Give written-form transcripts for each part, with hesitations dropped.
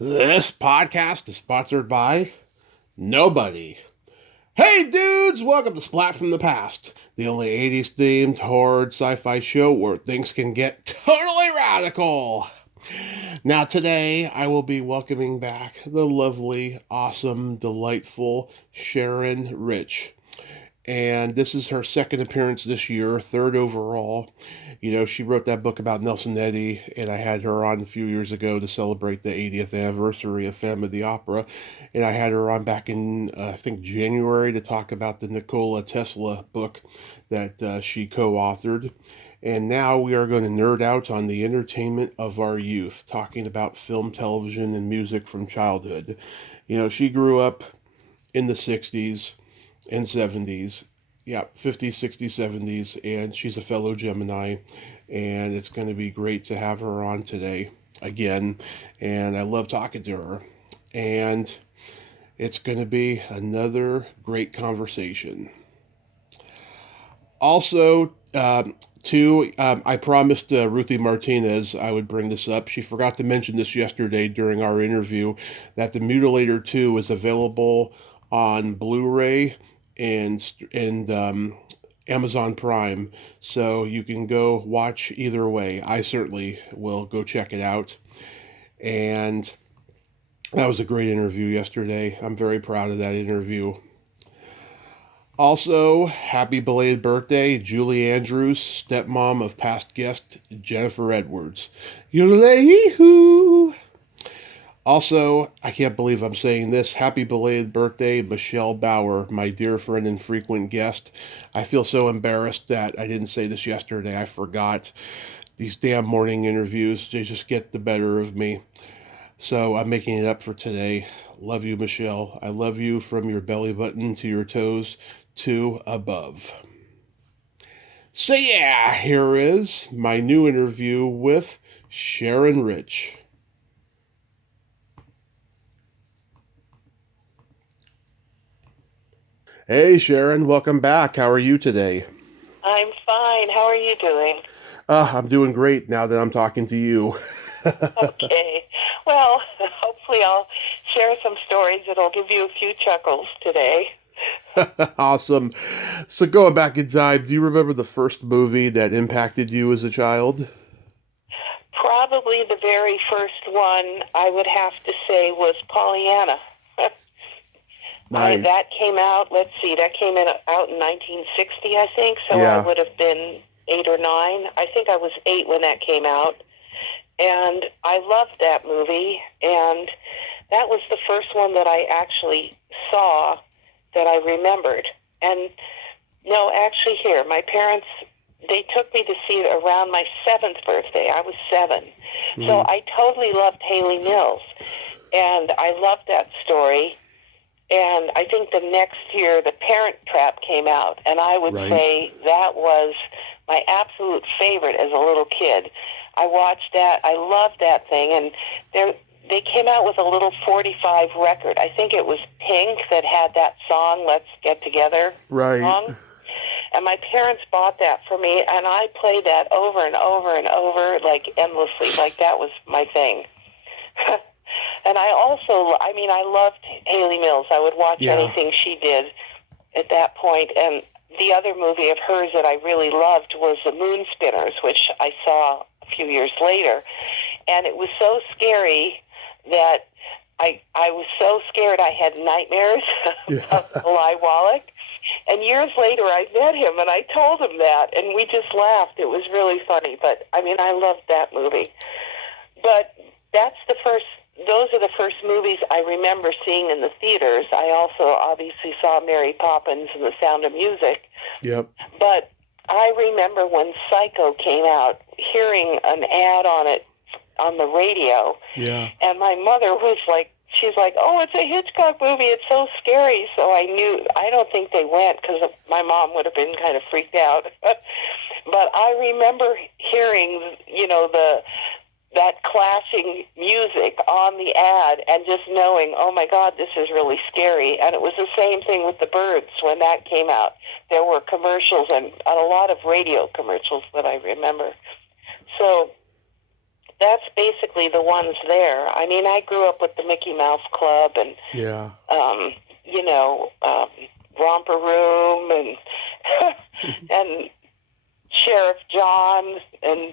This podcast is sponsored by nobody. Hey dudes, welcome to Splat from the Past, the only 80s themed horror sci-fi show where things can get totally radical. Now today I will be welcoming back the lovely, awesome, delightful Sharon Rich. And this is her second appearance this year, third overall. You know, she wrote that book about Nelson Eddy, and I had her on a few years ago to celebrate the 80th anniversary of Phantom of the Opera. And I had her on back in, I think, January to talk about the Nikola Tesla book that she co authored. And now we are going to nerd out on the entertainment of our youth, talking about film, television, and music from childhood. You know, she grew up in the 60s and 70s. Yeah, 50s, 60s, 70s, and she's a fellow Gemini, and it's going to be great to have her on today again. And I love talking to her, and it's going to be another great conversation. Also, I promised Ruthie Martinez I would bring this up. She forgot to mention this yesterday during our interview that The Mutilator 2 is available on Blu-ray and Amazon Prime, so you can go watch either way. I certainly will go check it out. And that was a great interview yesterday. I'm very proud of that interview. Also, happy belated birthday, Julie Andrews, stepmom of past guest Jennifer Edwards. Yodelay-hoo! Also, I can't believe I'm saying this. Happy belated birthday, Michelle Bauer, my dear friend and frequent guest. I feel so embarrassed that I didn't say this yesterday. I forgot. These damn morning interviews, they just get the better of me. So I'm making it up for today. Love you, Michelle. I love you from your belly button to your toes to above. So yeah, here is my new interview with Sharon Rich. Hey Sharon, welcome back. How are you today? I'm fine. How are you doing? I'm doing great now that I'm talking to you. Okay. Well, hopefully I'll share some stories that'll give you a few chuckles today. Awesome. So going back in time, do you remember the first movie that impacted you as a child? Probably the very first one I would have to say was Pollyanna. I Nice. that came out, let's see, that came out in 1960, I think, so I Yeah. would have been 8 or 9. I think I was 8 when that came out. And I loved that movie, and that was the first one that I actually saw that I remembered. And no, actually, here, my parents, they took me to see it around my 7th birthday. I was 7. So Mm, I totally loved Hayley Mills, and I loved that story. And I think the next year, The Parent Trap came out, and I would right. say that was my absolute favorite as a little kid. I watched that. I loved that thing, and they came out with a little 45 record. I think it was Pink that had that song, Let's Get Together Right. song. And my parents bought that for me, and I played that over and over and over, like endlessly, like that was my thing. And I also, I mean, I loved Haley Mills. I would watch Yeah. anything she did at that point. And the other movie of hers that I really loved was The Moon Spinners, which I saw a few years later. And it was so scary that I was so scared I had nightmares Yeah. about Eli Wallach. And years later, I met him and I told him that, and we just laughed. It was really funny. But I mean, I loved that movie. But that's the first. Those are the first movies I remember seeing in the theaters. I also obviously saw Mary Poppins and The Sound of Music. Yep. But I remember when Psycho came out, hearing an ad on it on the radio, Yeah. and my mother was like, she's like, "Oh, it's a Hitchcock movie. It's so scary." So I knew. I don't think they went because my mom would have been kind of freaked out. But I remember hearing, that clashing music on the ad and just knowing, oh my God, this is really scary. And it was the same thing with the birds when that came out. There were commercials and a lot of radio commercials that I remember. So that's basically the ones there. I mean, I grew up with the Mickey Mouse Club and, Yeah. Romper Room and and Sheriff John. And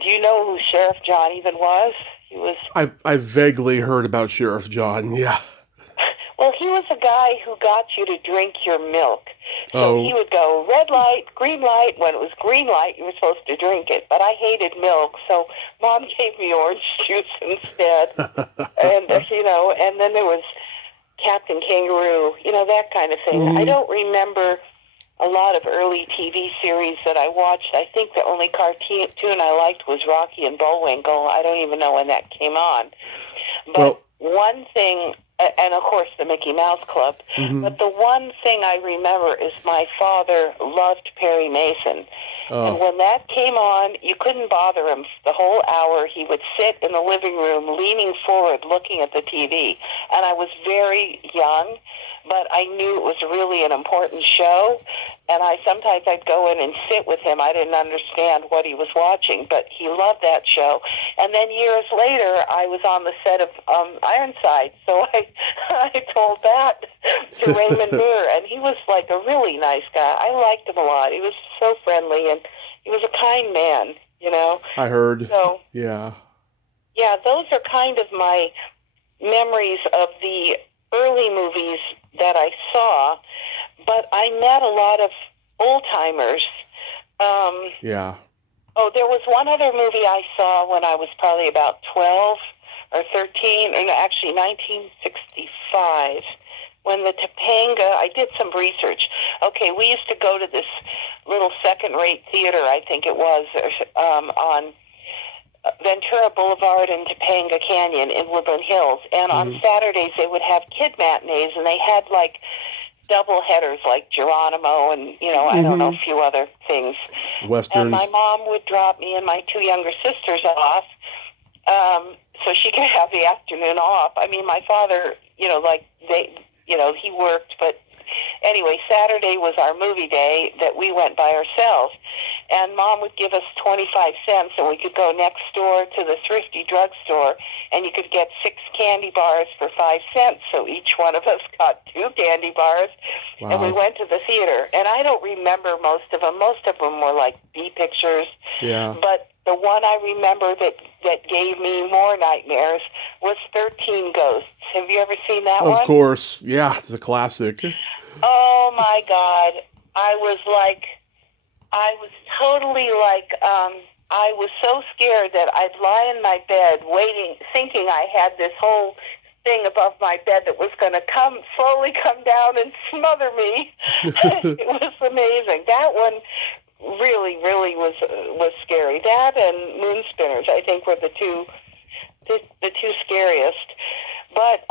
do you know who Sheriff John even was? He was. I vaguely heard about Sheriff John. Yeah. Well, he was a guy who got you to drink your milk. So he would go red light, green light. When it was green light, you were supposed to drink it. But I hated milk, so Mom gave me orange juice instead. And, and then there was Captain Kangaroo, that kind of thing. Mm-hmm. I don't remember a lot of early TV series that I watched. I think the only cartoon I liked was Rocky and Bullwinkle. I don't even know when that came on. But one thing, and of course the Mickey Mouse Club, but the one thing I remember is my father loved Perry Mason. And when that came on, you couldn't bother him the whole hour. He would sit in the living room leaning forward looking at the TV. And I was very young, but I knew it was really an important show. And sometimes I'd go in and sit with him. I didn't understand what he was watching, but he loved that show. And then years later, I was on the set of Ironside, so I told that to Raymond Burr, and he was like a really nice guy. I liked him a lot. He was so friendly, and he was a kind man, I heard. So, yeah, those are kind of my memories of the early movies that I saw, but I met a lot of old-timers. Yeah. Oh, there was one other movie I saw when I was probably about 12 or 13, or no, actually 1965, when the Topanga, I did some research. Okay, we used to go to this little second-rate theater, I think it was, on Ventura Boulevard and Topanga Canyon in Woodland Hills. And on Saturdays they would have kid matinees, and they had like double headers like Geronimo and, I don't know, a few other things. Westerns. And my mom would drop me and my two younger sisters off so she could have the afternoon off. I mean, my father, he worked, but anyway, Saturday was our movie day that we went by ourselves. And Mom would give us 25 cents, and we could go next door to the thrifty drugstore, and you could get 6 candy bars for 5 cents. So each one of us got 2 candy bars, and we went to the theater. And I don't remember most of them. Most of them were like B pictures. Yeah. But the one I remember that gave me more nightmares was 13 Ghosts. Have you ever seen that one? Of course. Yeah, it's a classic. Oh, my God. I was totally like, I was so scared that I'd lie in my bed waiting, thinking I had this whole thing above my bed that was going to slowly come down and smother me. It was amazing. That one really, really was scary. That and Moon Spinners, I think, were the two scariest. But,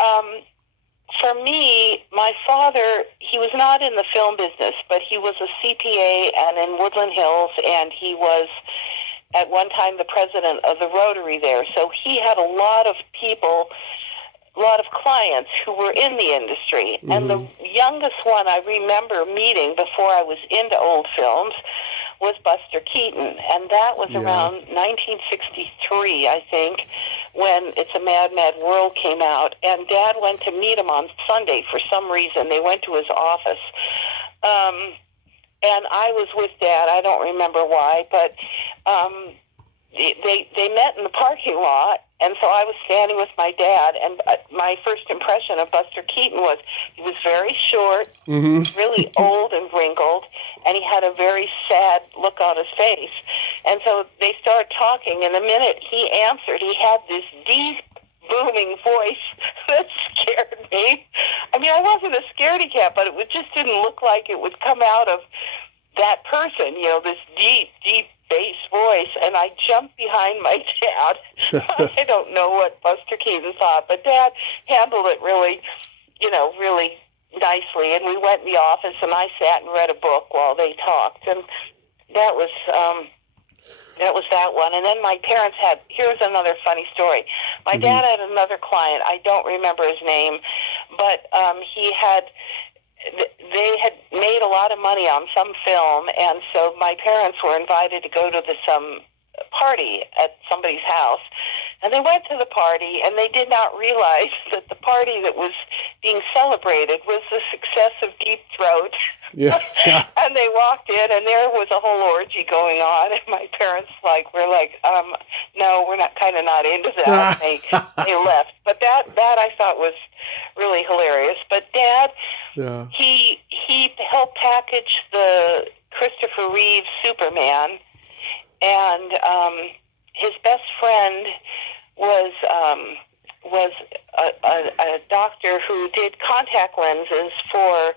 for me, my father, he was not in the film business, but he was a CPA and in Woodland Hills, and he was at one time the president of the Rotary there. So he had a lot of people, a lot of clients who were in the industry. And the youngest one I remember meeting before I was into old films was Buster Keaton, and that was around 1963, I think, when It's a Mad, Mad World came out, and Dad went to meet him on Sunday for some reason. They went to his office, and I was with Dad. I don't remember why, but they met in the parking lot, and so I was standing with my dad, and my first impression of Buster Keaton was he was very short, really old and wrinkled, and he had a very sad look on his face. And so they started talking, and the minute he answered, he had this deep, booming voice that scared me. I mean, I wasn't a scaredy cat, but it just didn't look like it would come out of that person, this deep, deep bass voice, and I jumped behind my dad. I don't know what Buster Keaton thought, but Dad handled it really, really nicely, and we went in the office, and I sat and read a book while they talked, and that was that one. And then my parents here's another funny story. My dad had another client, I don't remember his name, but they had made a lot of money on some film, and so my parents were invited to go to some party at somebody's house. And they went to the party, and they did not realize that the party that was being celebrated was the success of Deep Throat. Yeah. And they walked in, and there was a whole orgy going on. And my parents were like, no, we're not into that. And they left. But that I thought was really hilarious. But Dad, he helped package the Christopher Reeve Superman, and his best friend was a doctor who did contact lenses for.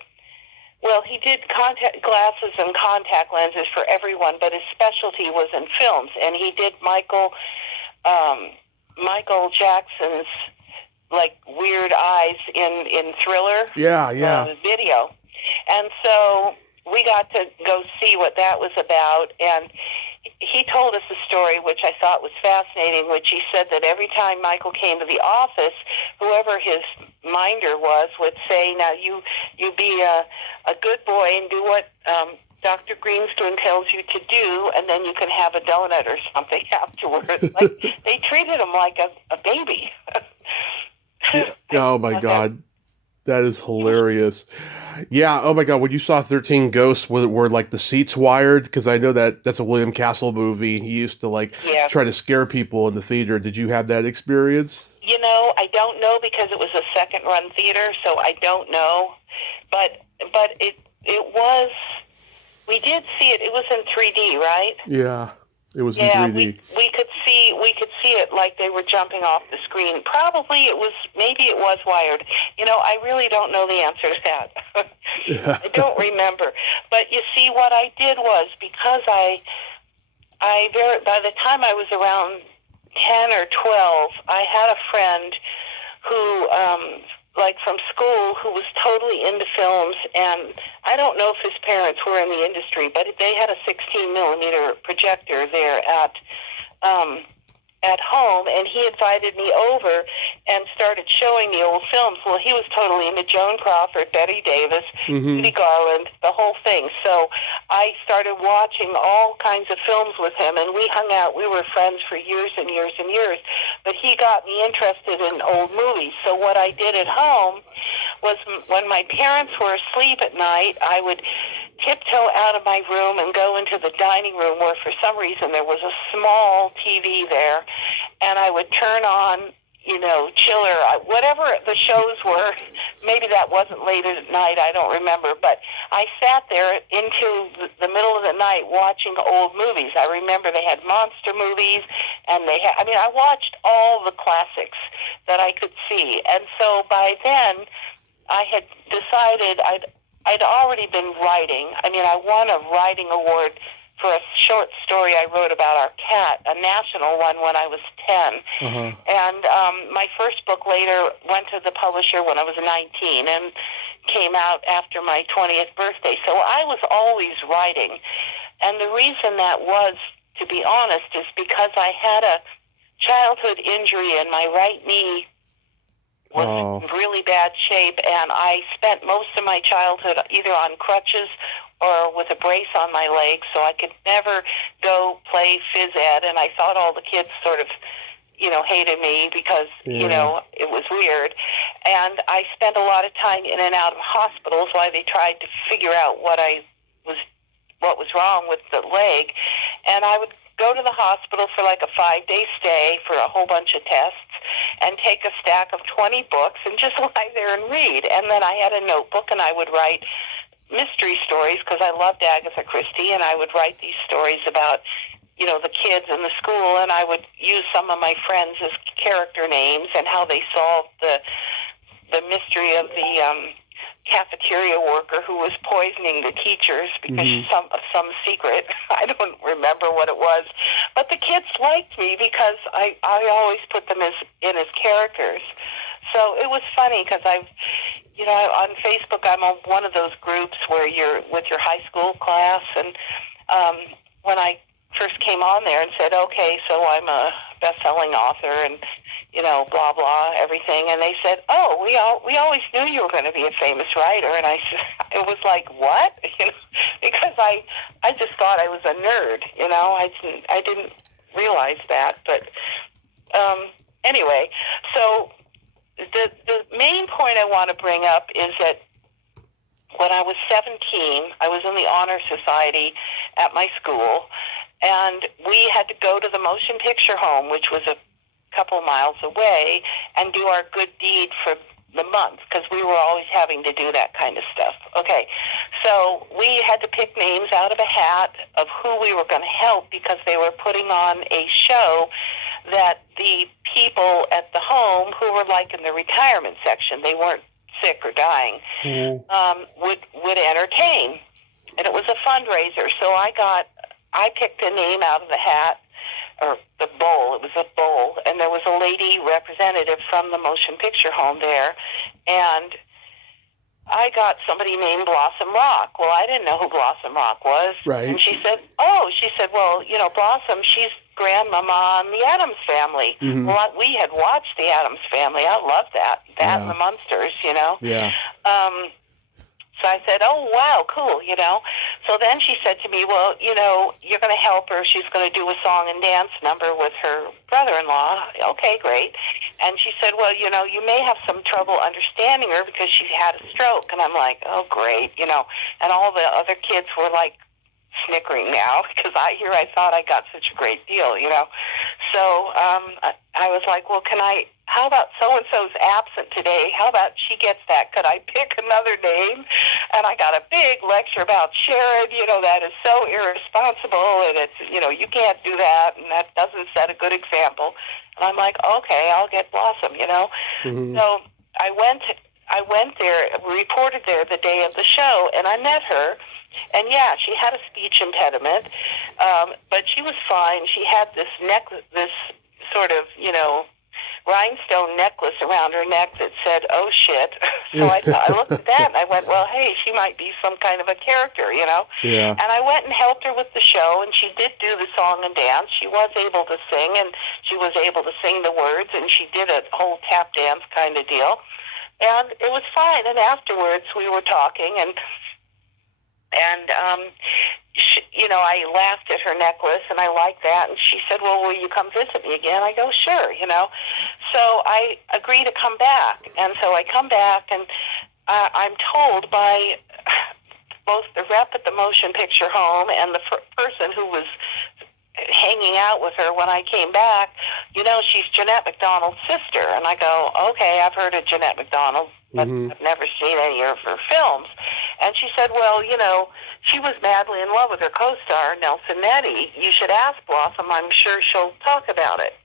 Well, he did glasses and contact lenses for everyone, but his specialty was in films, and he did Michael Jackson's like weird eyes in Thriller. Video, and so we got to go see what that was about, and he told us a story which I thought was fascinating, which he said that every time Michael came to the office, whoever his minder was would say, now you be a good boy and do what Dr. Greenstone tells you to do, and then you can have a donut or something afterwards. Like, they treated him like a baby. Oh, my God. That is hilarious. Yeah, oh my God, when you saw 13 Ghosts, were like the seats wired? Because I know that's a William Castle movie. He used to try to scare people in the theater. Did you have that experience? I don't know, because it was a second-run theater, so I don't know. But it was, we did see it. It was in 3D, right? Yeah. It was in 3D. We could see it like they were jumping off the screen. Maybe it was wired. I really don't know the answer to that. I don't remember. But you see, what I did was, because by the time I was around 10 or 12, I had a friend who, from school, who was totally into films, and I don't know if his parents were in the industry, but they had a 16-millimeter projector there at home, and he invited me over and started showing the old films. Well, he was totally into Joan Crawford, Bette Davis, Judy Garland, the whole thing. So I started watching all kinds of films with him, and we hung out. We were friends for years and years and years. But he got me interested in old movies. So what I did at home was, when my parents were asleep at night, I would tiptoe out of my room and go into the dining room, where for some reason there was a small TV there, and I would turn on, Chiller, whatever the shows were. Maybe that wasn't late at night, I don't remember, but I sat there into the middle of the night watching old movies. I remember they had monster movies, and I watched all the classics that I could see. And so by then, I had decided I'd already been writing. I won a writing award for a short story I wrote about our cat, a national one, when I was 10. And my first book later went to the publisher when I was 19 and came out after my 20th birthday. So I was always writing. And the reason that was, to be honest, is because I had a childhood injury in my right knee. Was in really bad shape, and I spent most of my childhood either on crutches or with a brace on my leg, so I could never go play phys ed, and I thought all the kids sort of, hated me because, it was weird. And I spent a lot of time in and out of hospitals while they tried to figure out what was wrong with the leg. And I would go to the hospital for like a 5-day stay for a whole bunch of tests, and take a stack of 20 books and just lie there and read. And then I had a notebook, and I would write mystery stories, because I loved Agatha Christie, and I would write these stories about, the kids in the school, and I would use some of my friends as character names and how they solved the mystery of the cafeteria worker who was poisoning the teachers because some secret. I don't remember what it was, but the kids liked me because I always put them as characters. So it was funny, because on Facebook, I'm on one of those groups where you're with your high school class, and when I first came on there and said, okay, so I'm a best-selling author, and blah, blah, everything. And they said, oh, we always knew you were going to be a famous writer. And I said, it was like, what? Because I just thought I was a nerd, I didn't realize that. But anyway, so the main point I want to bring up is that when I was 17, I was in the Honor Society at my school, and we had to go to the motion picture home, which was a couple miles away, and do our good deed for the month, because we were always having to do that kind of stuff. Okay, so we had to pick names out of a hat of who we were going to help, because they were putting on a show that the people at the home who were like in the retirement section, they weren't sick or dying, would entertain. And it was a fundraiser, so I picked a name out of the hat, or the bowl. It was a bowl, and there was a lady representative from the motion picture home there, and I got somebody named Blossom Rock. Well, I didn't know who Blossom Rock was. Right. And she said, well, you know, Blossom, she's grandmama on the Addams Family. Mm-hmm. Well, we had watched the Addams Family. I loved that. That and the Munsters, you know. Yeah. So I said, oh, wow, cool, you know. So then she said to me, well, you know, you're going to help her. She's going to do a song and dance number with her brother-in-law. Okay, great. And she said, well, you know, you may have some trouble understanding her because she had a stroke. And I'm like, oh, great, you know. And all the other kids were like snickering now because I thought I got such a great deal, you know. So I was like, well, how about so-and-so's absent today? How about she gets that? Could I pick another name? And I got a big lecture about Sharon, you know, that is so irresponsible, and it's, you know, you can't do that, and that doesn't set a good example. And I'm like, okay, I'll get Blossom, you know. Mm-hmm. So I went there, reported there the day of the show, and I met her. And yeah, she had a speech impediment, but she was fine. She had this this sort of, you know, rhinestone necklace around her neck that said, oh, shit. So I looked at that and I went, well, hey, she might be some kind of a character, you know? Yeah. And I went and helped her with the show, and she did do the song and dance. She was able to sing, and she was able to sing the words, and she did a whole tap dance kind of deal. And it was fine. And afterwards we were talking, and she, you know, I laughed at her necklace, and I liked that. And she said, well, will you come visit me again? I go, sure, you know. So I agree to come back. And so I come back, and I'm told by both the rep at the motion picture home and the person who was hanging out with her when I came back, you know, she's Jeanette McDonald's sister. And I go, okay, I've heard of Jeanette McDonald, but I've never seen any of her films. And she said, well, you know, she was madly in love with her co-star, Nelson Eddy. You should ask Blossom. I'm sure she'll talk about it.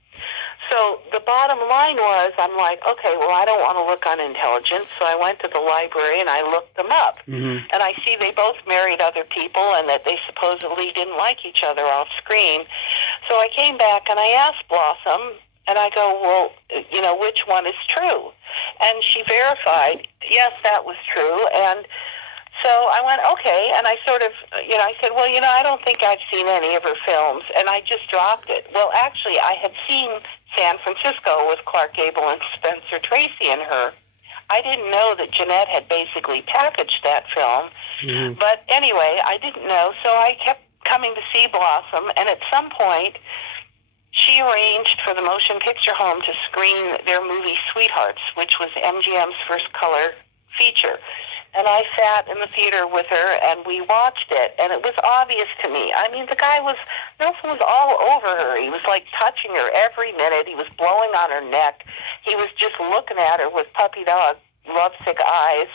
So the bottom line was, I'm like, okay, well, I don't want to look unintelligent. So I went to the library and I looked them up. Mm-hmm. And I see they both married other people and that they supposedly didn't like each other off screen. So I came back and I asked Blossom, and I go, well, you know, which one is true? And she verified, yes, that was true. And so I went, okay, and I sort of, you know, I said, well, you know, I don't think I've seen any of her films, and I just dropped it. Well, actually, I had seen San Francisco with Clark Gable and Spencer Tracy in her. I didn't know that Jeanette had basically packaged that film, but anyway, I didn't know, so I kept coming to see Blossom, and at some point, she arranged for the motion picture home to screen their movie Sweethearts, which was MGM's first color feature. And I sat in the theater with her, and we watched it, and it was obvious to me. I mean, Nelson was all over her. He was, like, touching her every minute. He was blowing on her neck. He was just looking at her with puppy dog, lovesick eyes.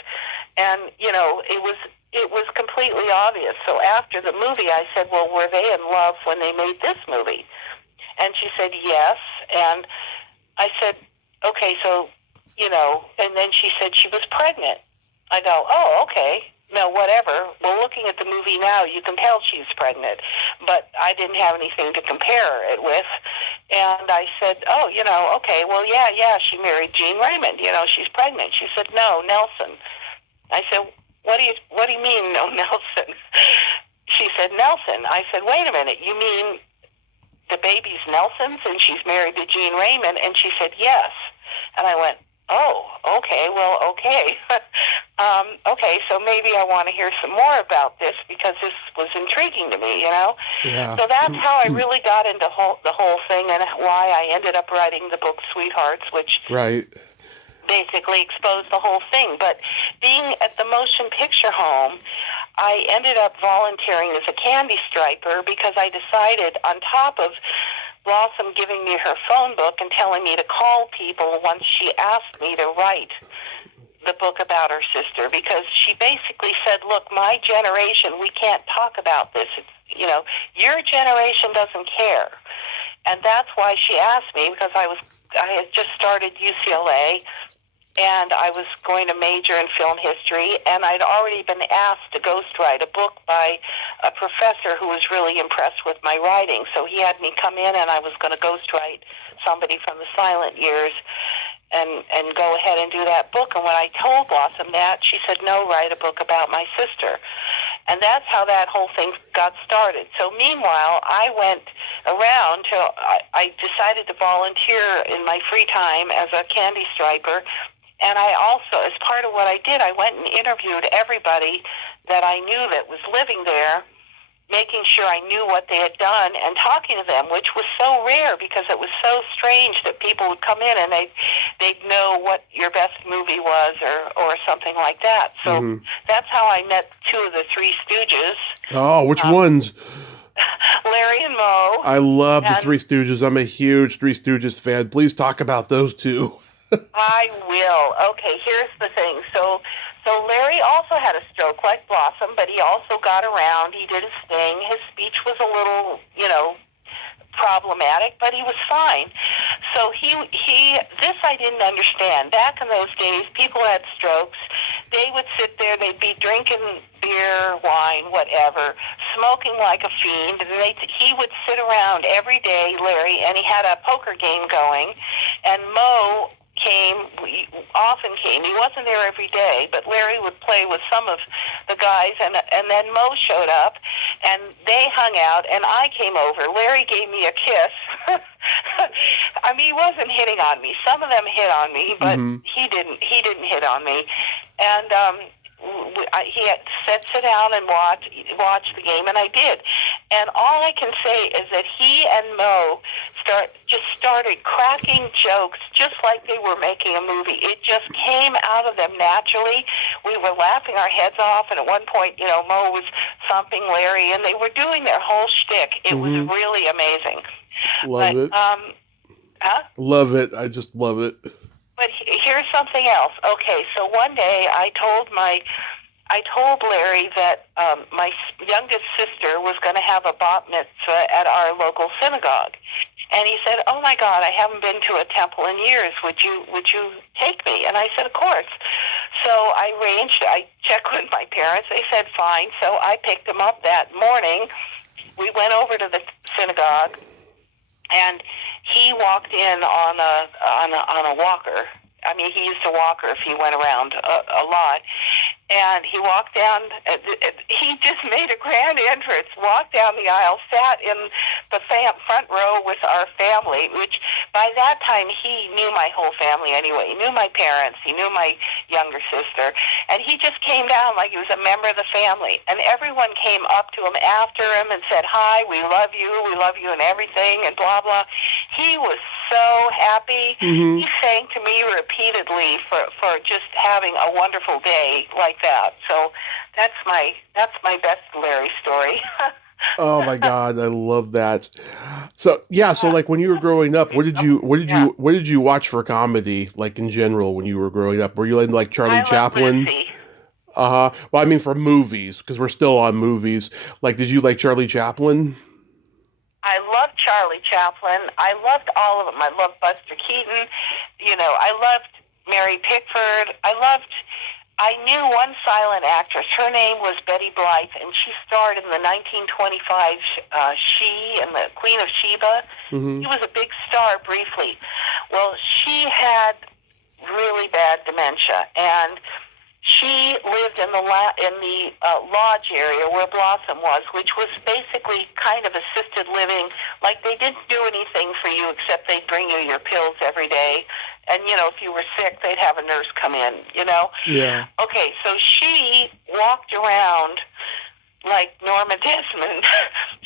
And, you know, it was completely obvious. So after the movie, I said, well, were they in love when they made this movie? And she said, yes. And I said, okay, so, you know, and then she said she was pregnant. I go, oh, okay, no, whatever. Well, looking at the movie now, you can tell she's pregnant, but I didn't have anything to compare it with. And I said, oh, you know, okay, well, yeah, she married Gene Raymond. You know, she's pregnant. She said, no, Nelson. I said, what do you mean, no, Nelson? She said, Nelson. I said, wait a minute, you mean the baby's Nelson's and she's married to Gene Raymond? And she said, yes. And I went, oh, okay, well, okay. Okay, so maybe I want to hear some more about this because this was intriguing to me, Yeah. So that's how I really got into the whole thing and why I ended up writing the book Sweethearts, which Right. basically exposed the whole thing. But being at the motion picture home, I ended up volunteering as a candy striper because I decided, on top of Blossom giving me her phone book and telling me to call people once she asked me to write the book about her sister, because she basically said, look, my generation, we can't talk about this. Your generation doesn't care. And that's why she asked me, because I had just started UCLA, and I was going to major in film history, and I'd already been asked to ghostwrite a book by a professor who was really impressed with my writing. So he had me come in, and I was going to ghostwrite somebody from the silent years and go ahead and do that book. And when I told Blossom that, she said, no, write a book about my sister. And that's how that whole thing got started. So meanwhile, I went around till I decided to volunteer in my free time as a candy striper. And I also, as part of what I did, I went and interviewed everybody that I knew that was living there, making sure I knew what they had done and talking to them, which was so rare because it was so strange that people would come in and they'd know what your best movie was or something like that. So that's how I met two of the Three Stooges. Oh, which ones? Larry and Moe. I love the Three Stooges. I'm a huge Three Stooges fan. Please talk about those two. I will. Okay, here's the thing. So Larry also had a stroke like Blossom, but he also got around. He did his thing. His speech was a little, problematic, but he was fine. So this I didn't understand. Back in those days, people had strokes. They would sit there, they'd be drinking beer, wine, whatever, smoking like a fiend, and he would sit around every day, Larry, and he had a poker game going, and Moe often came. He wasn't there every day, but Larry would play with some of the guys, and then Moe showed up, and they hung out, and I came over. Larry gave me a kiss. I mean, he wasn't hitting on me. Some of them hit on me, but he didn't hit on me. And he had said, sit down and watch the game, and I did. And all I can say is that he and Moe started cracking jokes just like they were making a movie. It just came out of them naturally. We were laughing our heads off, and at one point, Moe was thumping Larry, and they were doing their whole shtick. It was really amazing. Love it. Love it. I just love it. But here's something else. Okay, so one day I told Larry that my youngest sister was going to have a bat mitzvah at our local synagogue, and he said, "Oh my God, I haven't been to a temple in years. Would you take me?" And I said, "Of course." So I checked with my parents. They said fine. So I picked him up that morning. We went over to the synagogue, and he walked in on a walker. I mean, he used a walker if he went around a lot. And he walked down, he just made a grand entrance, walked down the aisle, sat in the front row with our family, which by that time he knew my whole family anyway. He knew my parents, he knew my younger sister, and he just came down like he was a member of the family. And everyone came up to him after him and said, "Hi, we love you and everything," and blah, blah. He was so happy. He sang to me repeatedly for just having a wonderful day like that. So that's my best Larry story. Oh my God, I love that. So yeah, so like when you were growing up, what did you watch for comedy, like in general when you were growing up? Were you into like Charlie Chaplin? Well, I mean for movies, because we're still on movies. Like, did you like Charlie Chaplin? I loved Charlie Chaplin. I loved all of them. I loved Buster Keaton. I loved Mary Pickford. I knew one silent actress. Her name was Betty Blythe, and she starred in the 1925 She and the Queen of Sheba. She was a big star briefly. Well, she had really bad dementia, and she lived in the lodge area where Blossom was, which was basically kind of assisted living. Like, they didn't do anything for you except they'd bring you your pills every day, And, if you were sick, they'd have a nurse come in, Yeah. Okay, so she walked around like Norma Desmond.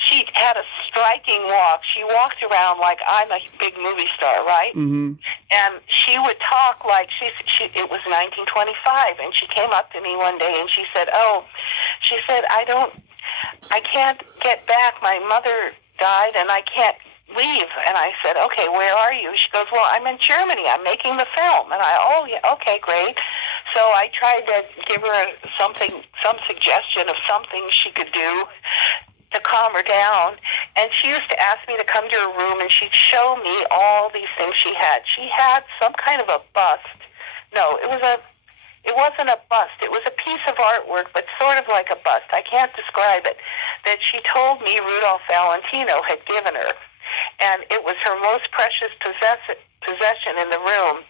She had a striking walk. She walked around like I'm a big movie star, right? Mm-hmm. And she would talk like it was 1925, and she came up to me one day and she said, I can't get back. My mother died and I can't leave. And I said, okay, where are you? She goes, well, I'm in Germany. I'm making the film. And oh, yeah, okay, great. So I tried to give her some suggestion of something she could do to calm her down. And she used to ask me to come to her room and she'd show me all these things she had. She had some kind of a bust. No, it wasn't a bust. It was a piece of artwork, but sort of like a bust. I can't describe it. That she told me Rudolph Valentino had given her. And it was her most precious possession in the room.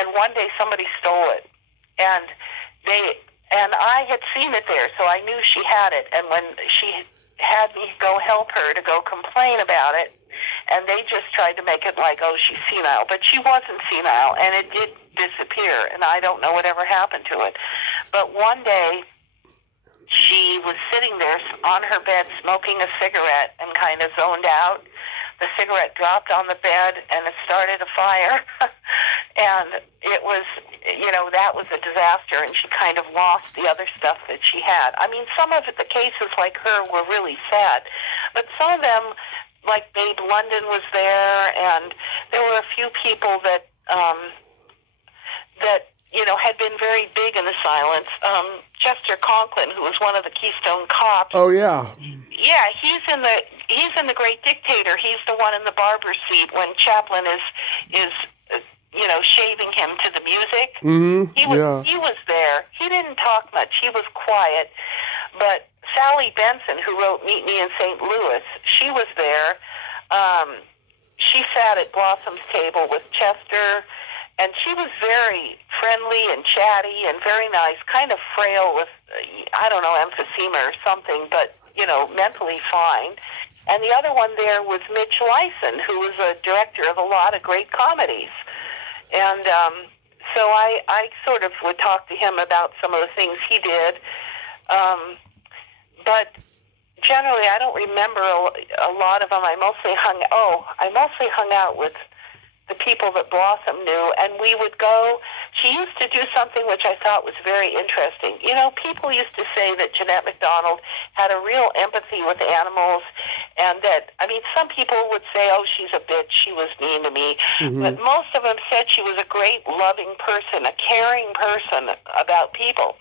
And one day somebody stole it. And I had seen it there, so I knew she had it. And when she had me go help her to go complain about it, and they just tried to make it like, oh, she's senile. But she wasn't senile, and it did disappear, and I don't know whatever happened to it. But one day, she was sitting there on her bed smoking a cigarette and kind of zoned out. The cigarette dropped on the bed, and it started a fire. And it was, that was a disaster, and she kind of lost the other stuff that she had. I mean, some of the cases like her were really sad, but some of them, like Babe London was there, and there were a few people that had been very big in the silence. Chester Conklin, who was one of the Keystone Cops. Oh, yeah. Yeah, he's in the Great Dictator. He's the one in the barber seat when Chaplin is shaving him to the music. Mm-hmm. He was there. He didn't talk much. He was quiet. But Sally Benson, who wrote Meet Me in St. Louis, she was there. She sat at Blossom's table with Chester, and she was very friendly and chatty and very nice, kind of frail with, emphysema or something, but, mentally fine. And the other one there was Mitch Leisen, who was a director of a lot of great comedies. And so I sort of would talk to him about some of the things he did. But generally, I don't remember a lot of them. I mostly hung out with the people that Blossom knew, and we would go. She used to do something which I thought was very interesting. People used to say that Jeanette McDonald had a real empathy with animals, and that, some people would say, oh, she's a bitch, she was mean to me, but most of them said she was a great, loving person, a caring person about people.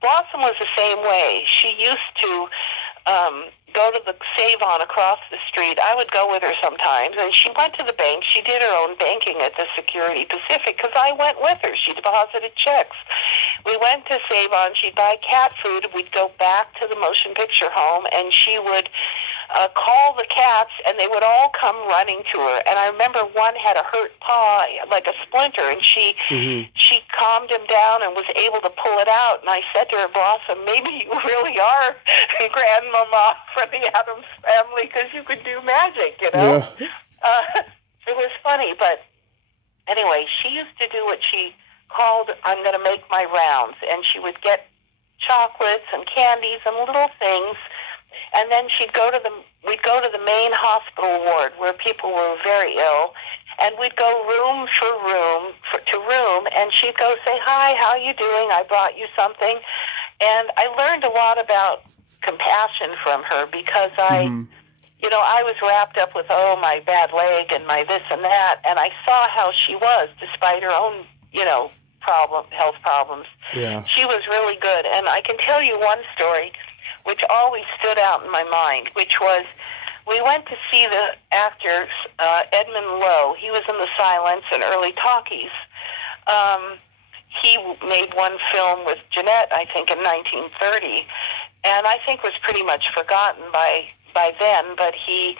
Blossom was the same way. She used to go to the Save-On across the street. I would go with her sometimes, and she went to the bank. She did her own banking at the Security Pacific because I went with her. She deposited checks. We went to Save-On. She'd buy cat food. We'd go back to the motion picture home, and she would call the cats, and they would all come running to her. And I remember one had a hurt paw, like a splinter, and she calmed him down and was able to pull it out. And I said to her, Blossom, maybe you really are grandmama from the Addams Family because you could do magic, Yeah. It was funny, but anyway, she used to do what she called, I'm going to make my rounds, and she would get chocolates and candies and little things. And then we'd go to the main hospital ward where people were very ill, and we'd go room for room to room, and she'd go say, hi, how are you doing? I brought you something. And I learned a lot about compassion from her because I was wrapped up with, my bad leg and my this and that, and I saw how she was despite her own, health problems. Yeah. She was really good. And I can tell you one story which always stood out in my mind, which was we went to see the actor Edmund Lowe. He was in the silents and early talkies. He made one film with Jeanette, I think, in 1930, and I think was pretty much forgotten by then, but he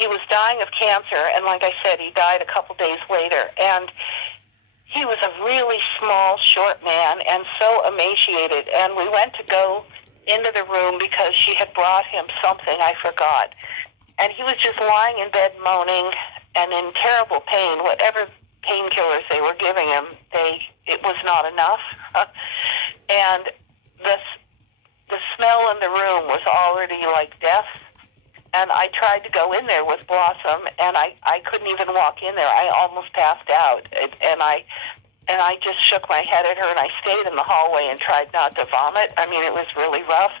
was dying of cancer, and like I said, he died a couple days later, and he was a really small, short man and so emaciated, and we went to go into the room because she had brought him something I forgot. And he was just lying in bed moaning and in terrible pain, whatever painkillers they were giving him, it was not enough. And the smell in the room was already like death. And I tried to go in there with Blossom, and I couldn't even walk in there. I almost passed out. And I just shook my head at her, and I stayed in the hallway and tried not to vomit. I mean, it was really rough.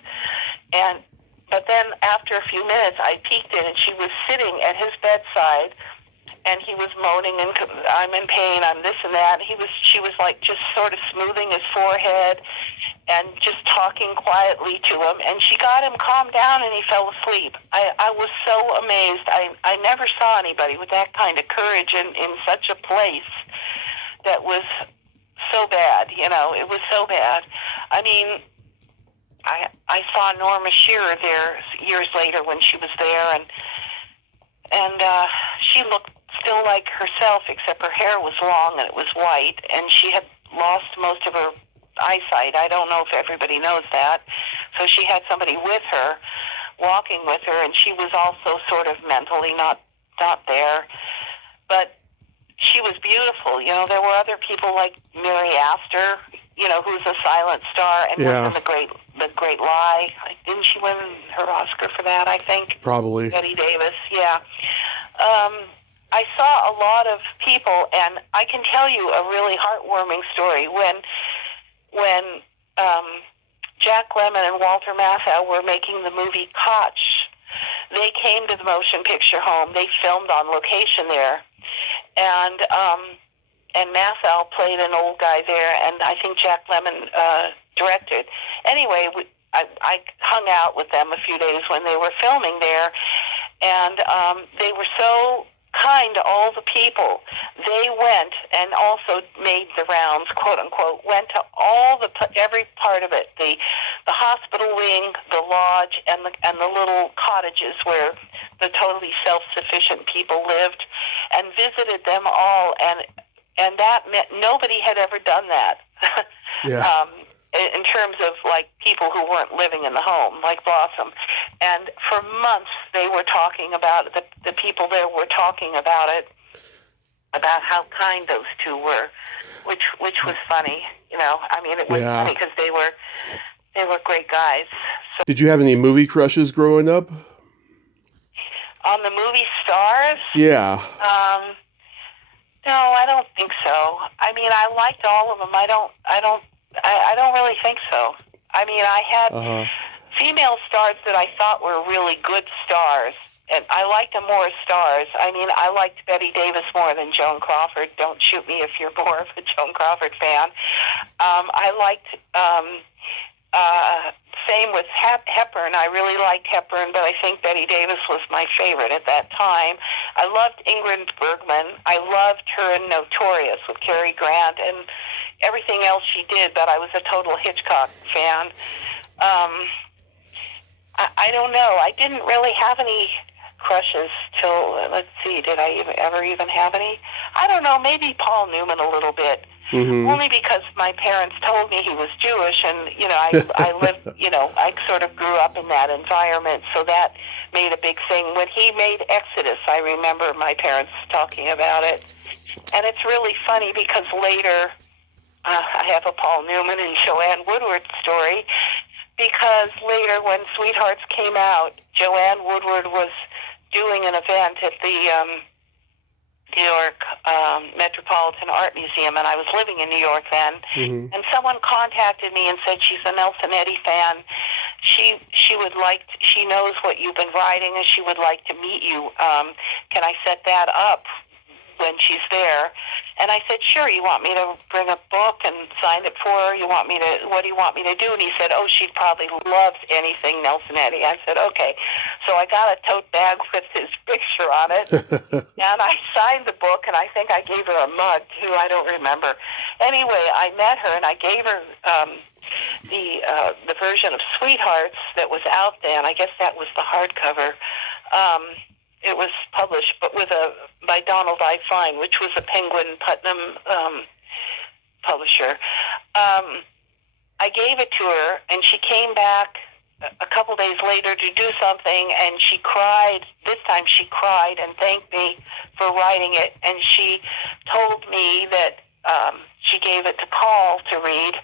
But then after a few minutes, I peeked in, and she was sitting at his bedside, and he was moaning, and I'm in pain, I'm this and that. She was like just sort of smoothing his forehead and just talking quietly to him, and she got him calmed down, and he fell asleep. I was so amazed. I never saw anybody with that kind of courage in such a place that was so bad, you know. It was so bad. I mean, I saw Norma Shearer there years later when she was there, and she looked still like herself, except her hair was long and it was white, and she had lost most of her eyesight. I don't know if everybody knows that. So she had somebody with her, walking with her, and she was also sort of mentally not there. But she was beautiful. You know, there were other people like Mary Astor, you know, who's a silent star, and was in the Great Lie. Didn't she win her Oscar for that, I think? Probably. Betty Davis, yeah. I saw a lot of people, and I can tell you a really heartwarming story. When Jack Lemmon and Walter Matthau were making the movie Koch, they came to the motion picture home. They filmed on location there, and Matthau played an old guy there, and I think Jack Lemmon directed. Anyway, I hung out with them a few days when they were filming there, and they were so kind to all the people. They went and also made the rounds, quote unquote, went to every part of it, the hospital wing, the lodge, and the little cottages where the totally self-sufficient people lived, and visited them all, and that meant nobody had ever done that. Yeah. In terms of like people who weren't living in the home, like Blossom. And for months they were talking about it, the people there were talking about it, about how kind those two were, which was funny, you know. I mean, it was funny because they were great guys. So, did you have any movie crushes growing up? On the movie stars? Yeah. No, I don't think so. I mean, I liked all of them. I don't really think so. I mean, I had female stars that I thought were really good stars, and I liked them more as stars. I mean, I liked Betty Davis more than Joan Crawford. Don't shoot me if you're more of a Joan Crawford fan. I liked, same with Hepburn. I really liked Hepburn, but I think Betty Davis was my favorite at that time. I loved Ingrid Bergman. I loved her in Notorious with Cary Grant and everything else she did, but I was a total Hitchcock fan. I don't know. I didn't really have any crushes till, let's see, did I ever even have any? I don't know, maybe Paul Newman a little bit. Mm-hmm. Only because my parents told me he was Jewish, and, you know, I lived, you know, I sort of grew up in that environment, so that made a big thing. When he made Exodus, I remember my parents talking about it. And it's really funny because later, I have a Paul Newman and Joanne Woodward story, because later when Sweethearts came out, Joanne Woodward was doing an event at the New York Metropolitan Art Museum, and I was living in New York then, and someone contacted me and said she's a Nelson Eddy fan. She knows what you've been writing, and she would like to meet you. Can I set that up when she's there? And I said, sure. You want me to bring a book and sign it for her? What do you want me to do? And he said, oh, she probably loves anything Nelson Eddy. I said, okay. So I got a tote bag with his picture on it, and I signed the book, and I think I gave her a mug, too. I don't remember. Anyway, I met her, and I gave her the version of Sweethearts that was out there, and I guess that was the hardcover. It was published, but by Donald I. Fine, which was a Penguin Putnam publisher. I gave it to her, and she came back a couple days later to do something, and she cried. This time she cried and thanked me for writing it, and she told me that she gave it to Paul to read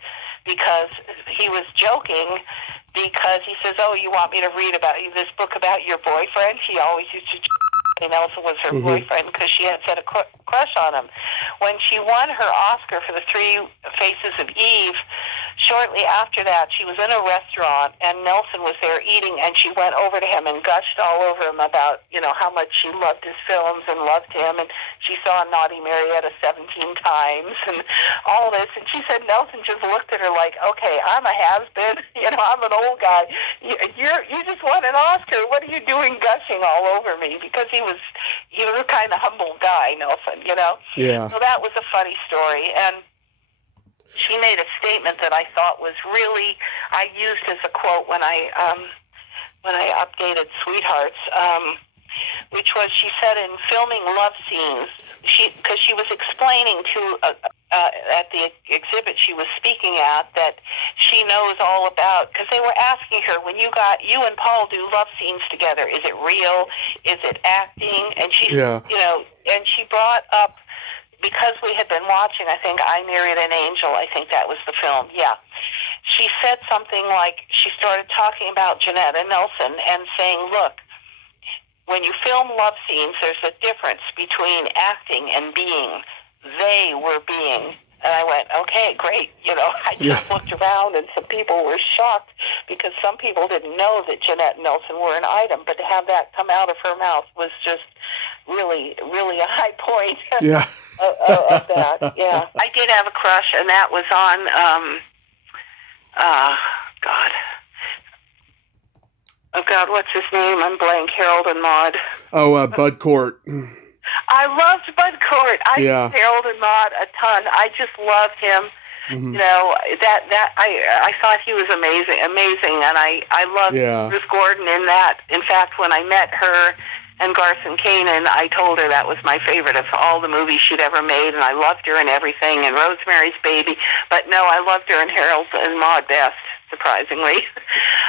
because he was joking, because he says, "Oh, you want me to read about this book about your boyfriend?" He always used to. Nelson was her boyfriend because she had set a crush on him. When she won her Oscar for The Three Faces of Eve, shortly after that, she was in a restaurant, and Nelson was there eating, and she went over to him and gushed all over him about, how much she loved his films and loved him, and she saw Naughty Marietta 17 times, and all this, and she said Nelson just looked at her like, okay, I'm a has-been, I'm an old guy. You just won an Oscar. What are you doing gushing all over me? Because he was a kind of humble guy, Nelson, Yeah. So that was a funny story, and she made a statement that I thought was really, I used as a quote when I updated Sweethearts, which was, she said in filming love scenes, because she was explaining to, at the exhibit she was speaking at, that she knows all about, because they were asking her, when you and Paul do love scenes together, is it real? Is it acting? And she, and she brought up, because we had been watching, I think, I Married an Angel, I think that was the film, yeah. She said something like, she started talking about Jeanette and Nelson and saying, look, when you film love scenes, there's a difference between acting and being. They were being. And I went, okay, great. I just looked around, and some people were shocked because some people didn't know that Jeanette and Nelson were an item, but to have that come out of her mouth was just really, really a high point. Yeah. of that, yeah. I did have a crush, and that was on, what's his name? I'm blank. Harold and Maude. Oh, Bud Cort. I loved Bud Cort. Loved Harold and Maude a ton. I just loved him. Mm-hmm. I thought he was amazing, and I loved Ruth Gordon in that. In fact, when I met her and Garson Kanin, I told her that was my favorite of all the movies she'd ever made, and I loved her in everything, and Rosemary's Baby. But no, I loved her in Harold and Maude best, surprisingly.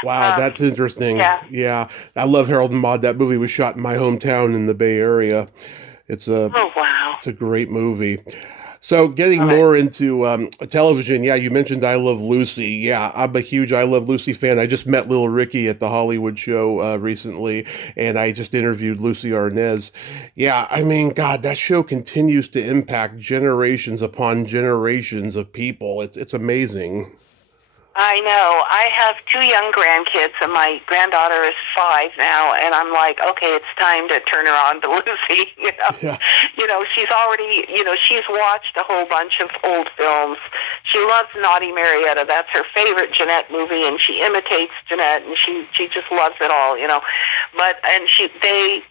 Wow, that's interesting. Yeah. I love Harold and Maude. That movie was shot in my hometown in the Bay Area. It's a great movie. So getting more into television, you mentioned I Love Lucy. Yeah, I'm a huge I Love Lucy fan. I just met Little Ricky at the Hollywood show recently, and I just interviewed Lucy Arnaz. Yeah, I mean, God, that show continues to impact generations upon generations of people. It's amazing. I know. I have 2 young grandkids, and my granddaughter is 5 now, and I'm like, okay, it's time to turn her on to Lucy. Yeah. She's already, she's watched a whole bunch of old films. She loves Naughty Marietta. That's her favorite Jeanette movie, and she imitates Jeanette, and she just loves it all, But,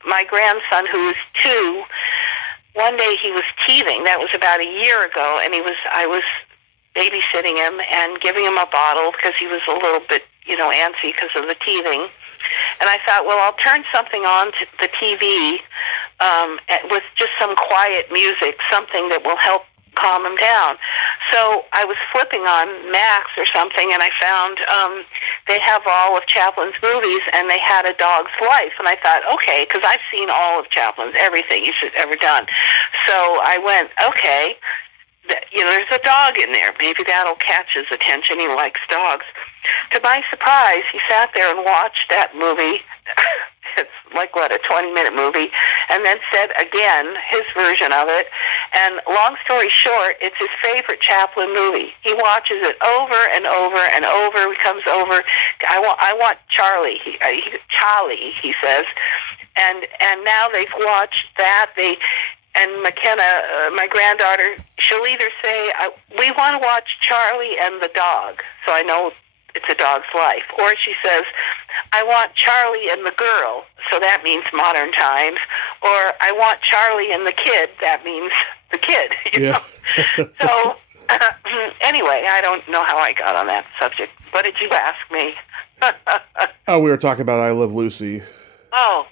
my grandson, who is 2, one day he was teething. That was about a year ago, and I was babysitting him and giving him a bottle because he was a little bit, antsy because of the teething. And I thought, well, I'll turn something on to the TV with just some quiet music, something that will help calm him down. So I was flipping on Max or something, and I found they have all of Chaplin's movies, and they had A Dog's Life. And I thought, okay, because I've seen all of Chaplin's, everything he's ever done. So I went, okay, there's a dog in there. Maybe that'll catch his attention. He likes dogs. To my surprise, he sat there and watched that movie. It's like, a 20-minute movie, and then said again his version of it. And long story short, it's his favorite Chaplin movie. He watches it over and over and over. He comes over. I want Charlie. Charlie, he says. And now they've watched that. And McKenna, my granddaughter, she'll either say, we want to watch Charlie and the dog, so I know it's A Dog's Life. Or she says, I want Charlie and the girl, so that means modern times. Or I want Charlie and the kid, that means the kid. So anyway, I don't know how I got on that subject. What did you ask me? Oh, we were talking about I Love Lucy. Oh,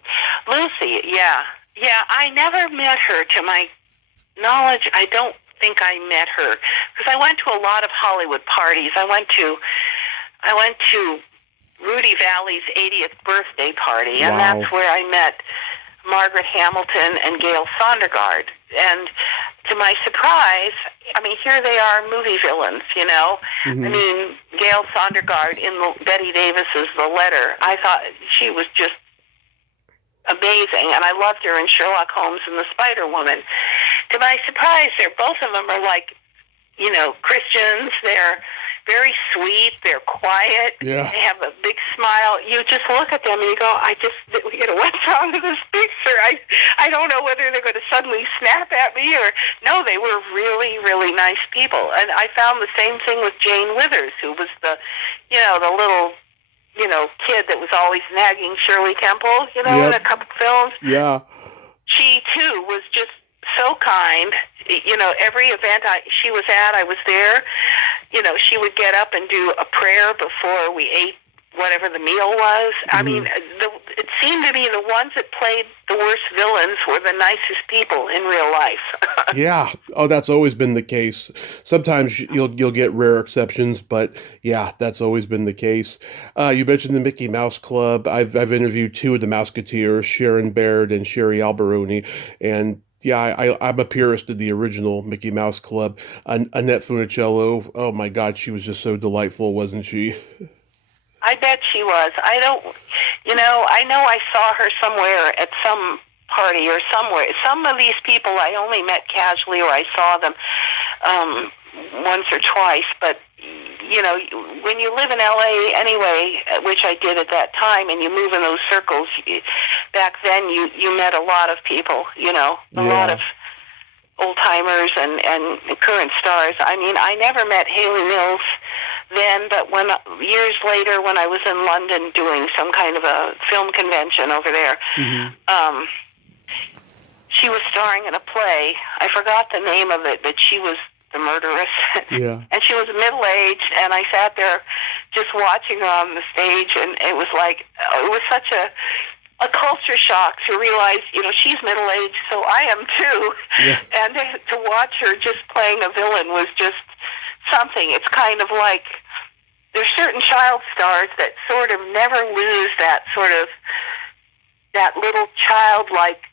Lucy, yeah. Yeah, I never met her. To my knowledge, I don't think I met her because I went to a lot of Hollywood parties. I went to Rudy Valley's 80th birthday party, and Wow. that's where I met Margaret Hamilton and Gail Sondergaard. And to my surprise, I mean, here they are, movie villains, you know. Mm-hmm. I mean, Gail Sondergaard in Betty Davis's The Letter, I thought she was just amazing, and I loved her in Sherlock Holmes and the Spider Woman. To my surprise, both of them are like, you know, Christians. They're very sweet. They're quiet. Yeah. They have a big smile. You just look at them and you go, what's wrong with this picture? I don't know whether they're going to suddenly snap at me or no. They were really, really nice people, and I found the same thing with Jane Withers, who was the little, kid that was always nagging Shirley Temple, in a couple films. Yeah. She too was just so kind. Every event she was at, I was there. She would get up and do a prayer before we ate whatever the meal was. Mm-hmm. I mean, it seemed to me the ones that played the worst villains were the nicest people in real life. Yeah. Oh, that's always been the case. Sometimes you'll get rare exceptions, but yeah, that's always been the case. You mentioned the Mickey Mouse Club. I've interviewed two of the Mouseketeers, Sharon Baird and Sherry Alberoni, and yeah, I'm a purist of the original Mickey Mouse Club. Annette Funicello, oh my God, she was just so delightful, wasn't she? I bet she was. I know I saw her somewhere at some party or somewhere. Some of these people I only met casually, or I saw them once or twice, but when you live in LA anyway, which I did at that time, and you move in those circles, back then you met a lot of people, a lot of old-timers and current stars. I mean, I never met Hayley Mills then, but years later when I was in London doing some kind of a film convention over there, mm-hmm. She was starring in a play. I forgot the name of it, but she was the murderess. Yeah. And she was middle-aged, and I sat there just watching her on the stage, and it was such a culture shock to realize, she's middle-aged, so I am too. Yeah. And to watch her just playing a villain was just something. It's kind of like there's certain child stars that sort of never lose that little childlike,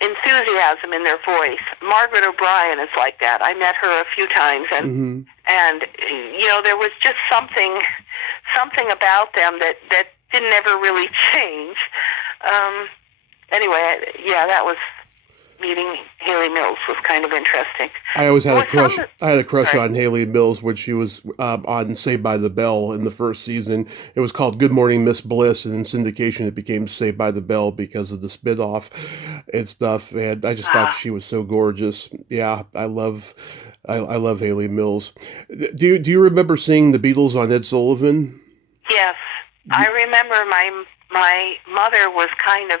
enthusiasm in their voice. Margaret O'Brien is like that. I met her a few times, and mm-hmm. and there was just something about them that didn't ever really change. Anyway, yeah, that was meeting Hayley Mills was kind of interesting. I always had a crush. I had a crush on Hayley Mills when she was on Saved by the Bell in the first season. It was called Good Morning Miss Bliss, and in syndication it became Saved by the Bell because of the spinoff and stuff. And I just thought she was so gorgeous. Yeah, I love Hayley Mills. Do you remember seeing the Beatles on Ed Sullivan? Yes, I remember my mother was kind of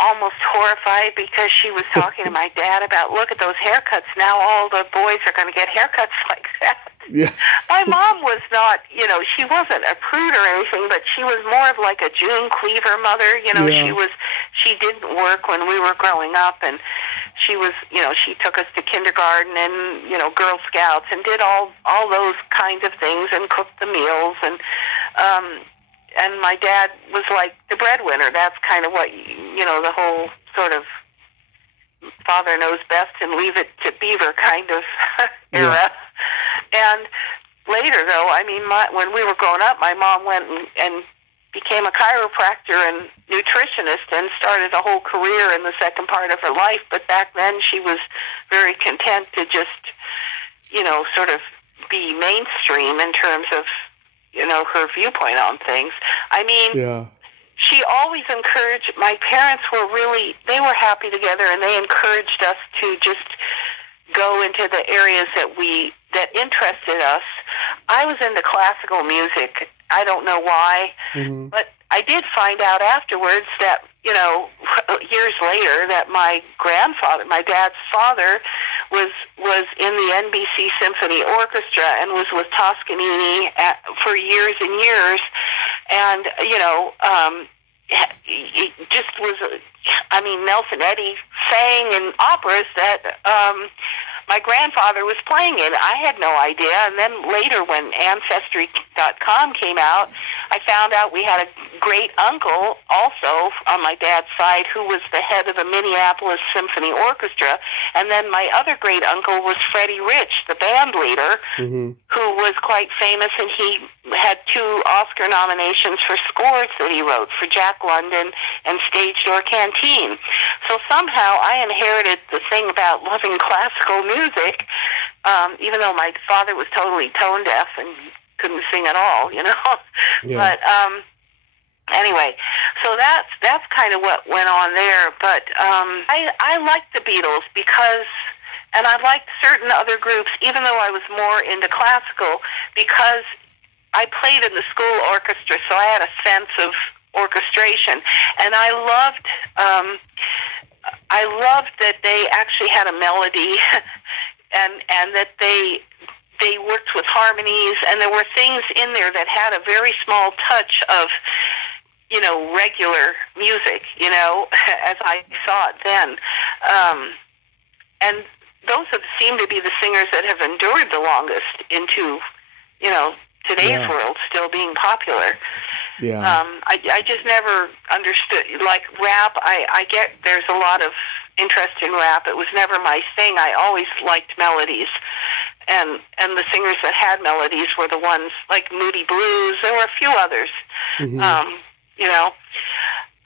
almost horrified because she was talking to my dad about, look at those haircuts. Now all the boys are going to get haircuts like that. Yeah. My mom was not, she wasn't a prude or anything, but she was more of like a June Cleaver mother. She didn't work when we were growing up, and she was, she took us to kindergarten and, Girl Scouts and did all those kinds of things and cooked the meals, and my dad was like the breadwinner. That's kind of what, the whole sort of father knows best and leave it to Beaver kind of era. Yeah. And later, though, I mean, when we were growing up, my mom went and became a chiropractor and nutritionist and started a whole career in the second part of her life. But back then, she was very content to just, sort of be mainstream in terms of, her viewpoint on things. I mean, she always encouraged, my parents they were happy together, and they encouraged us to just go into the areas that interested us. I was into classical music. I don't know why, mm-hmm. but I did find out afterwards that, years later, that my grandfather, my dad's father, was in the NBC Symphony Orchestra and was with Toscanini for years and years, and it just was. Nelson Eddy sang in operas that my grandfather was playing it. I had no idea. And then later when Ancestry.com came out, I found out we had a great uncle also on my dad's side who was the head of the Minneapolis Symphony Orchestra. And then my other great uncle was Freddie Rich, the band leader, who was quite famous, and he had 2 Oscar nominations for scores that he wrote for Jack London and Stage Door Canteen. So somehow I inherited the thing about loving classical music, even though my father was totally tone deaf and couldn't sing at all, you know. Yeah. But anyway, so that's kind of what went on there. But I liked the Beatles because, and I liked certain other groups, even though I was more into classical, because I played in the school orchestra, so I had a sense of orchestration, and I loved that they actually had a melody, and that they worked with harmonies, and there were things in there that had a very small touch of, you know, regular music, you know, as I saw it then. And those have seemed to be the singers that have endured the longest into, you know, today's world, still being popular. Yeah. I just never understood, like rap, I get there's a lot of interest in rap. It was never my thing. I always liked melodies. And the singers that had melodies were the ones like Moody Blues. There were a few others. You know,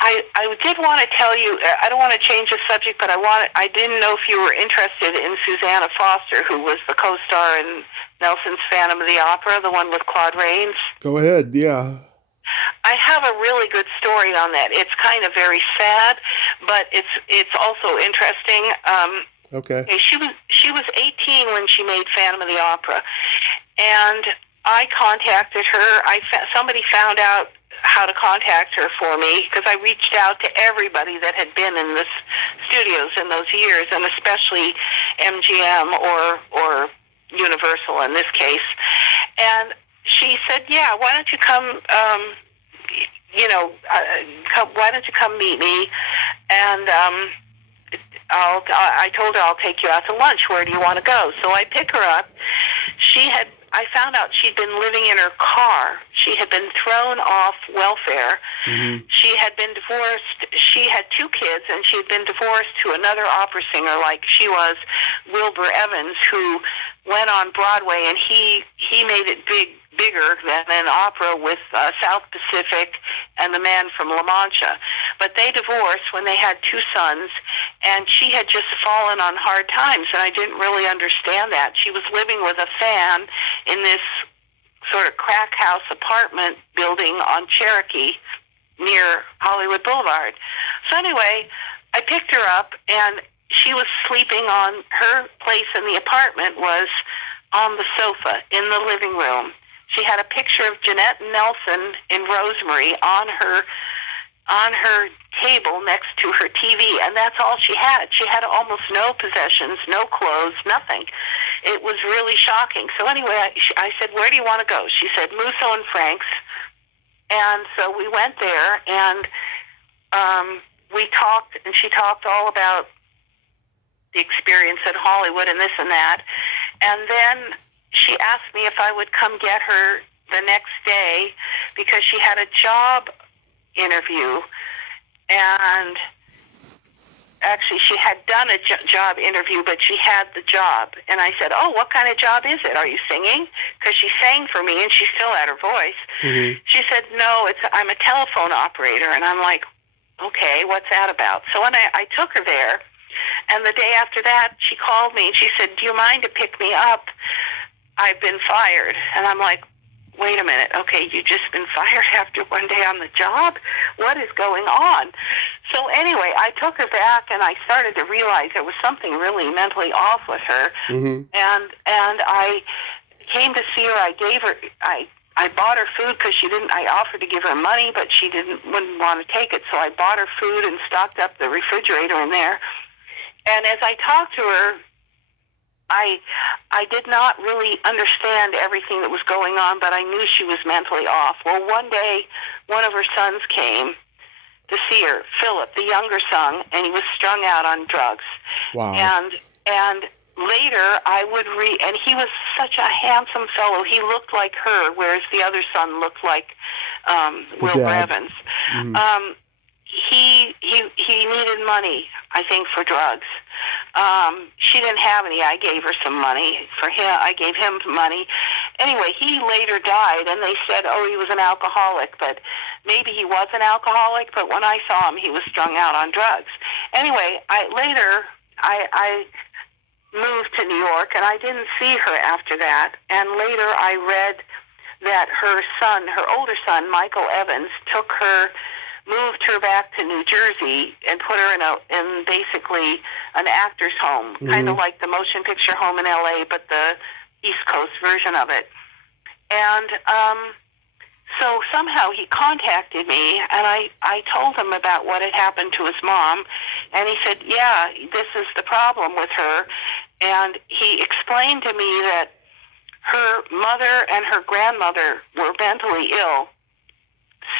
I did want to tell you, I don't want to change the subject, but I didn't know if you were interested in Susanna Foster, who was the co-star in Nelson's Phantom of the Opera, the one with Claude Rains. Go ahead, yeah. I have a really good story on that. It's kind of very sad, but it's also interesting. Okay. She was 18 when she made Phantom of the Opera, and I contacted her. Somebody found out how to contact her for me, because I reached out to everybody that had been in the studios in those years, and especially MGM or Universal in this case. And she said, "Yeah, why don't you come? Why don't you come meet me?" And I told her I'll take you out to lunch. Where do you want to go? So I pick her up. I found out she'd been living in her car. She had been thrown off welfare. She had been divorced. She had 2 kids, and she had been divorced to another opera singer like she was, Wilbur Evans, who went on Broadway, and he made it bigger than an opera with South Pacific and The Man from La Mancha. But they divorced when they had 2 sons, and she had just fallen on hard times, and I didn't really understand that. She was living with a fan in this sort of crack house apartment building on Cherokee near Hollywood Boulevard. So anyway, I picked her up, and she was sleeping on her place in the apartment was on the sofa in the living room. She had a picture of Jeanette and Nelson in Rosemary on her table next to her TV, and that's all she had. She had almost no possessions, no clothes, nothing. It was really shocking. So anyway, I said, "Where do you want to go?" She said, "Musso and Frank's." And so we went there, and we talked, and she talked all about the experience at Hollywood and this and that. And then she asked me if I would come get her the next day because she had a job interview, and actually she had done a job interview, but she had the job. And I said, "Oh, what kind of job is it? Are you singing?" Because she sang for me, and she still had her voice. She said, "No, I'm a telephone operator." And I'm like, "Okay, what's that about?" So when I took her there, and the day after that, she called me, and she said, "Do you mind to pick me up? I've been fired." And I'm like, "Wait a minute. Okay, you just been fired after one day on the job? What is going on?" So anyway, I took her back, and I started to realize there was something really mentally off with her. And I came to see her. I bought her food because I offered to give her money, but she wouldn't want to take it. So I bought her food and stocked up the refrigerator in there. And as I talked to her, I did not really understand everything that was going on, but I knew she was mentally off. Well, one day, one of her sons came to see her, Philip, the younger son, and he was strung out on drugs. Wow. And later I would read, and he was such a handsome fellow. He looked like her, whereas the other son looked like Wilbur Evans. Mm-hmm. He needed money, I think, for drugs. She didn't have any. I gave her some money for him. I gave him money. Anyway, he later died, and they said, oh, he was an alcoholic, but maybe he was an alcoholic, but when I saw him, he was strung out on drugs. Anyway, I moved to New York, and I didn't see her after that. And later I read that her son, her older son, Michael Evans, moved her back to New Jersey and put her in basically an actor's home, kind of like the motion picture home in L.A., but the East Coast version of it. And so somehow he contacted me, and I told him about what had happened to his mom, and he said, yeah, this is the problem with her. And he explained to me that her mother and her grandmother were mentally ill,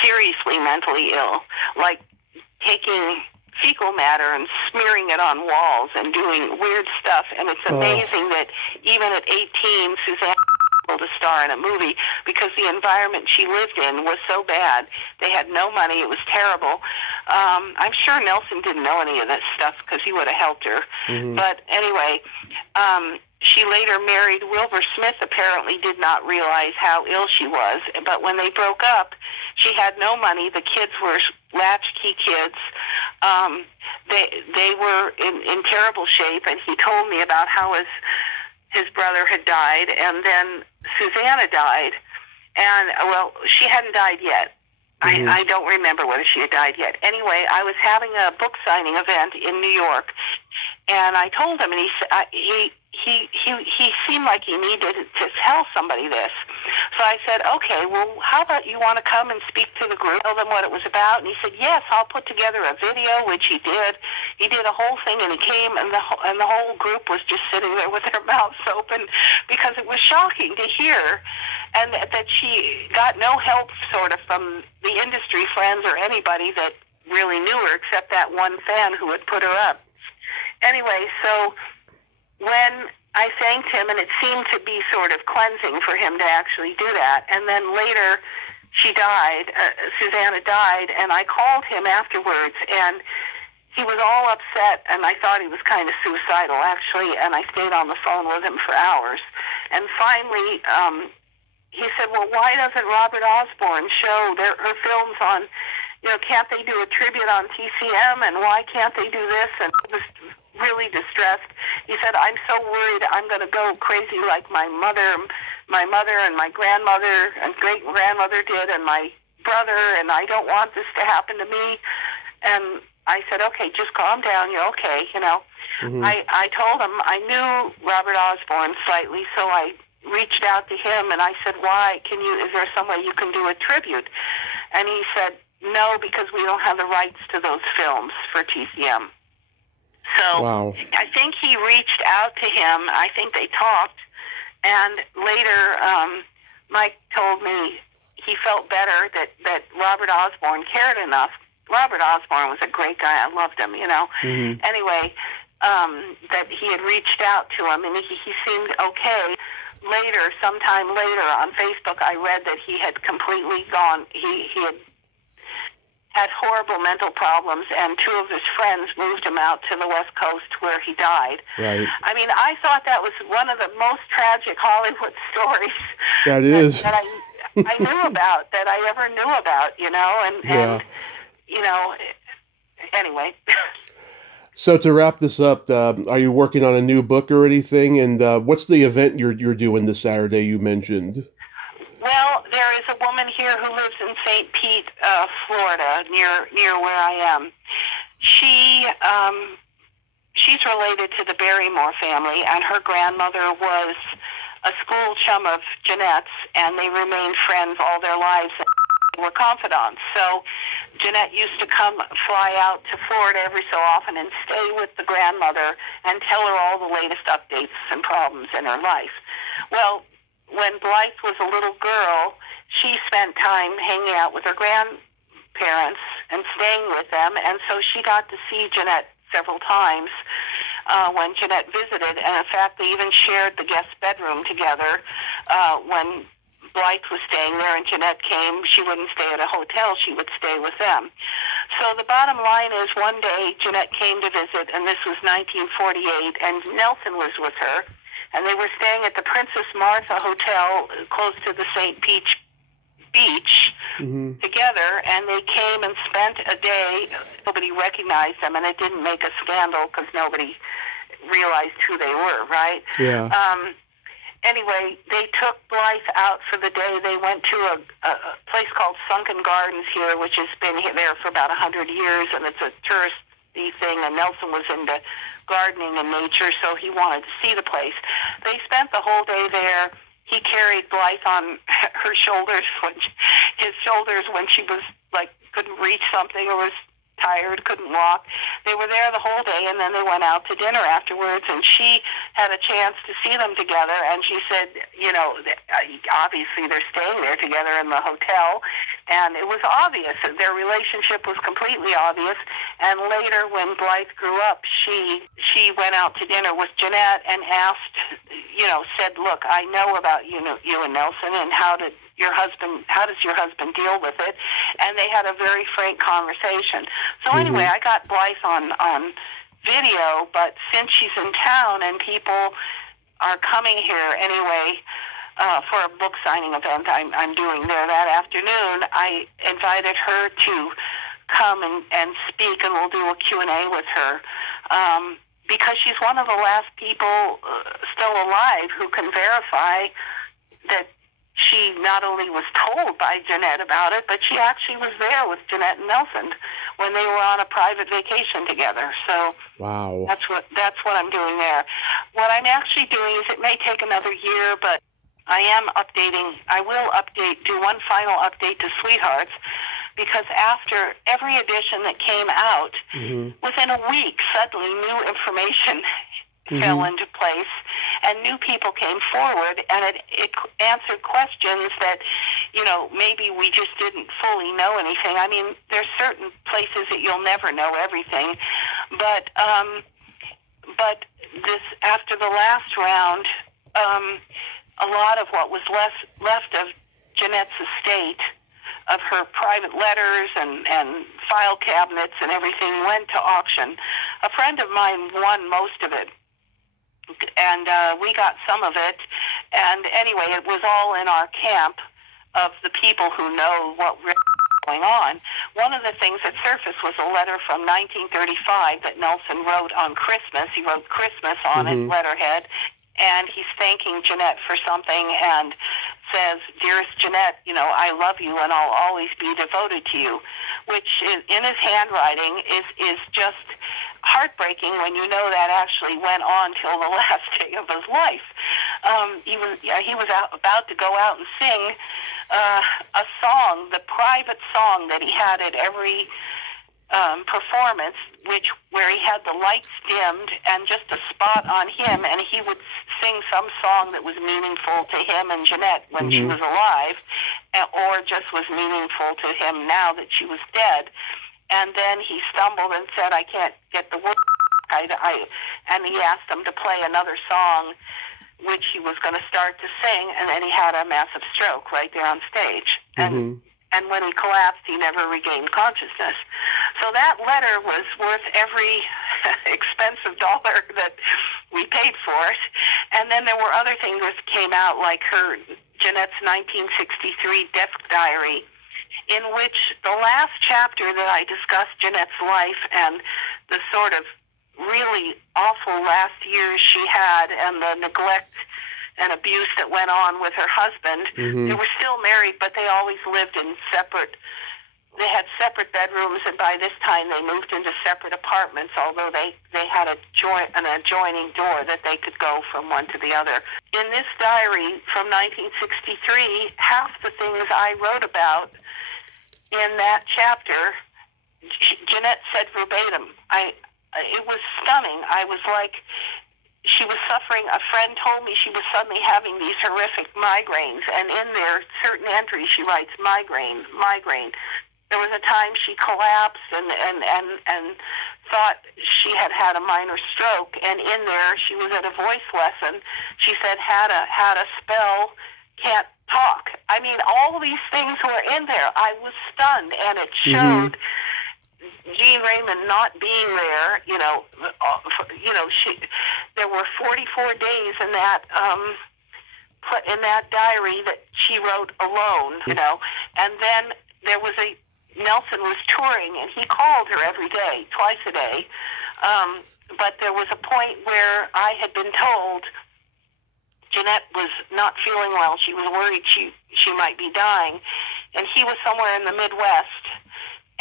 seriously mentally ill, like taking fecal matter and smearing it on walls and doing weird stuff. And it's amazing that even at 18, Suzanne was able to star in a movie because the environment she lived in was so bad. They had no money. It was terrible. I'm sure Nelson didn't know any of this stuff because he would have helped her. Mm-hmm. But anyway, she later married Wilbur Smith, apparently did not realize how ill she was. But when they broke up, she had no money. The kids were latchkey kids. They were in terrible shape, and he told me about how his brother had died, and then Susanna died. And, well, she hadn't died yet. Mm-hmm. I don't remember whether she had died yet. Anyway, I was having a book signing event in New York, and I told him, and he seemed like he needed to tell somebody this. So I said, okay, well, how about you want to come and speak to the group, tell them what it was about? And he said, yes, I'll put together a video, which he did. He did a whole thing, and he came, and the whole group was just sitting there with their mouths open because it was shocking to hear, and that she got no help sort of from the industry friends or anybody that really knew her except that one fan who had put her up. Anyway, so when I thanked him, and it seemed to be sort of cleansing for him to actually do that. And then later, she died, Susanna died, and I called him afterwards, and he was all upset, and I thought he was kind of suicidal, actually, and I stayed on the phone with him for hours. And finally, he said, well, why doesn't Robert Osborne show her films on, can't they do a tribute on TCM, and why can't they do this? And he was really distressed. He said, I'm so worried I'm going to go crazy like my mother and my grandmother and great-grandmother did, and my brother, and I don't want this to happen to me. And I said, okay, just calm down. You're okay, Mm-hmm. I told him I knew Robert Osborne slightly, so I reached out to him, and I said, why? Is there some way you can do a tribute? And he said, no, because we don't have the rights to those films for TCM. So wow. I think he reached out to him. I think they talked. And later, Mike told me he felt better that Robert Osborne cared enough. Robert Osborne was a great guy. I loved him, Mm-hmm. Anyway, that he had reached out to him, and he seemed okay. Later, sometime later on Facebook, I read that he had completely gone. He had horrible mental problems, and two of his friends moved him out to the West Coast where he died. Right. I mean, I thought that was one of the most tragic Hollywood stories that is. that I knew about, that I ever knew about, and anyway. So to wrap this up, are you working on a new book or anything? And what's the event you're doing this Saturday you mentioned? Well, there is a woman here who lives in St. Pete, Florida, near where I am. She's related to the Barrymore family, and her grandmother was a school chum of Jeanette's, and they remained friends all their lives and were confidants. So Jeanette used to fly out to Florida every so often and stay with the grandmother and tell her all the latest updates and problems in her life. Well, when Blythe was a little girl, she spent time hanging out with her grandparents and staying with them, and so she got to see Jeanette several times. when Jeanette visited. And in fact, they even shared the guest bedroom together when Blythe was staying there and Jeanette came. She wouldn't stay at a hotel. She would stay with them. So the bottom line is one day Jeanette came to visit, and this was 1948, and Nelson was with her. And they were staying at the Princess Martha Hotel close to the St. Beach together, and they came and spent a day. Nobody recognized them, and it didn't make a scandal because nobody realized who they were, right? Yeah. Anyway, they took Blythe out for the day. They went to a place called Sunken Gardens here, which has been there for about 100 years, and it's a touristy thing, and Nelson was into gardening and nature, so he wanted to see the place. They spent the whole day there. He carried Blythe on her shoulders, his shoulders when she was like couldn't reach something or was tired, couldn't walk. They were there the whole day, and then they went out to dinner afterwards, and she had a chance to see them together, and she said, you know, obviously they're staying there together in the hotel, and it was obvious. Their relationship was completely obvious, and later when Blythe grew up, she went out to dinner with Jeanette and asked, you know, said, look, I know about you and Nelson, and how does your husband deal with it? And they had a very frank conversation. So anyway, I got Blythe on video, but since she's in town and people are coming here anyway for a book signing event I'm doing there that afternoon, I invited her to come and speak, and we'll do a Q&A with her. Because she's one of the last people still alive who can verify that she not only was told by Jeanette about it, but she actually was there with Jeanette and Nelson when they were on a private vacation together. So wow, that's what I'm doing there. What I'm actually doing is, it may take another year, but I will do one final update to Sweethearts, because after every edition that came out, within a week, suddenly new information fell into place, and new people came forward, and it answered questions that, you know, maybe we just didn't fully know anything. I mean, there's certain places that you'll never know everything, but this, after the last round, a lot of what was left of Jeanette's estate, of her private letters and file cabinets and everything, went to auction. A friend of mine won most of it, and we got some of it. And anyway, it was all in our camp of the people who know what was going on. One of the things that surfaced was a letter from 1935 that Nelson wrote on Christmas. He wrote Christmas on his letterhead, and he's thanking Jeanette for something and says, "Dearest Jeanette, you know, I love you and I'll always be devoted to you," which is, in his handwriting is just heartbreaking when you know that actually went on till the last day of his life. He was about to go out and sing a song, the private song that he had at every performance, where he had the lights dimmed and just a spot on him, and he would sing some song that was meaningful to him and Jeanette when she was alive, or just was meaningful to him now that she was dead. And then he stumbled and said, "I can't get the word." And he asked them to play another song, which he was going to start to sing, and then he had a massive stroke right there on stage. And when he collapsed, he never regained consciousness. So that letter was worth every expensive dollar that we paid for it. And then there were other things that came out, like Jeanette's 1963 desk diary, in which the last chapter that I discussed Jeanette's life and the sort of really awful last years she had, and the neglect and abuse that went on with her husband. They were still married, but they always lived in they had separate bedrooms, and by this time they moved into separate apartments, although they had an adjoining door that they could go from one to the other. In this diary from 1963, half the things I wrote about in that chapter, Jeanette said verbatim. It was stunning. I was like, she was suffering. A friend told me she was suddenly having these horrific migraines, and in there, certain entries, she writes migraine. There was a time she collapsed and thought she had had a minor stroke, and in there she was at a voice lesson. She said had a spell, can't talk. I mean, all these things were in there. I was stunned, and it showed Jean Raymond not being there. There were 44 days in that diary that she wrote alone. And then there was Nelson was touring, and he called her every day, twice a day. But there was a point where I had been told Jeanette was not feeling well. She was worried she might be dying. And he was somewhere in the Midwest,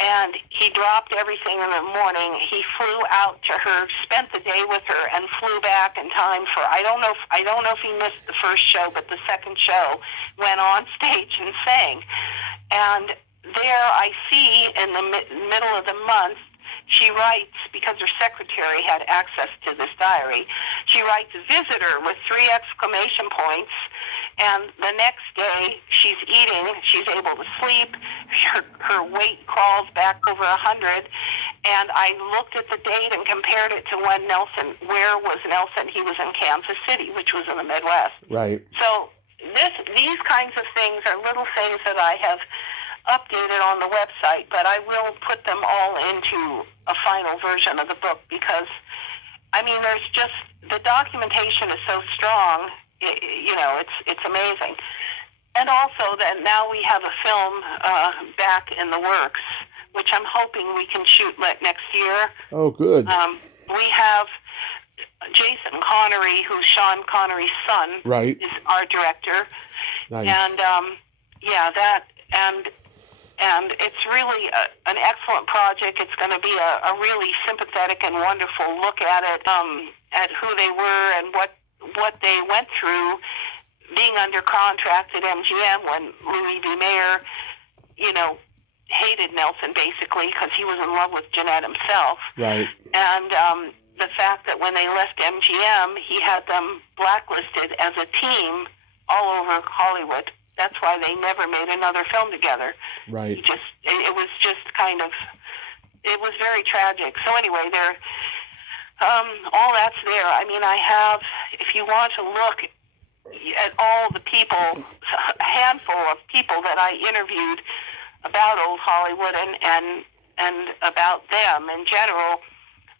and he dropped everything in the morning. He flew out to her, spent the day with her, and flew back in time for, I don't know if he missed the first show, but the second show, went on stage and sang. And there I see in the middle of the month, she writes, because her secretary had access to this diary, she writes visitor with 3 exclamation points, and the next day she's eating, she's able to sleep, her weight crawls back over 100, and I looked at the date and compared it to when where was Nelson? He was in Kansas City, which was in the Midwest. Right. So these kinds of things are little things that I have updated on the website, but I will put them all into a final version of the book because, I mean, there's just, the documentation is so strong, it's amazing. And also that now we have a film back in the works, which I'm hoping we can shoot next year. Oh, good. We have Jason Connery, who's Sean Connery's son, right, is our director. Nice. And it's really an excellent project. It's going to be a really sympathetic and wonderful look at it, at who they were and what they went through being under contract at MGM when Louis B. Mayer, hated Nelson basically because he was in love with Jeanette himself. Right. And the fact that when they left MGM, he had them blacklisted as a team all over Hollywood. That's why they never made another film together. Right. It was just it was very tragic. So anyway, all that's there. I mean, I have, if you want to look at all the people, a handful of people that I interviewed about old Hollywood and about them in general,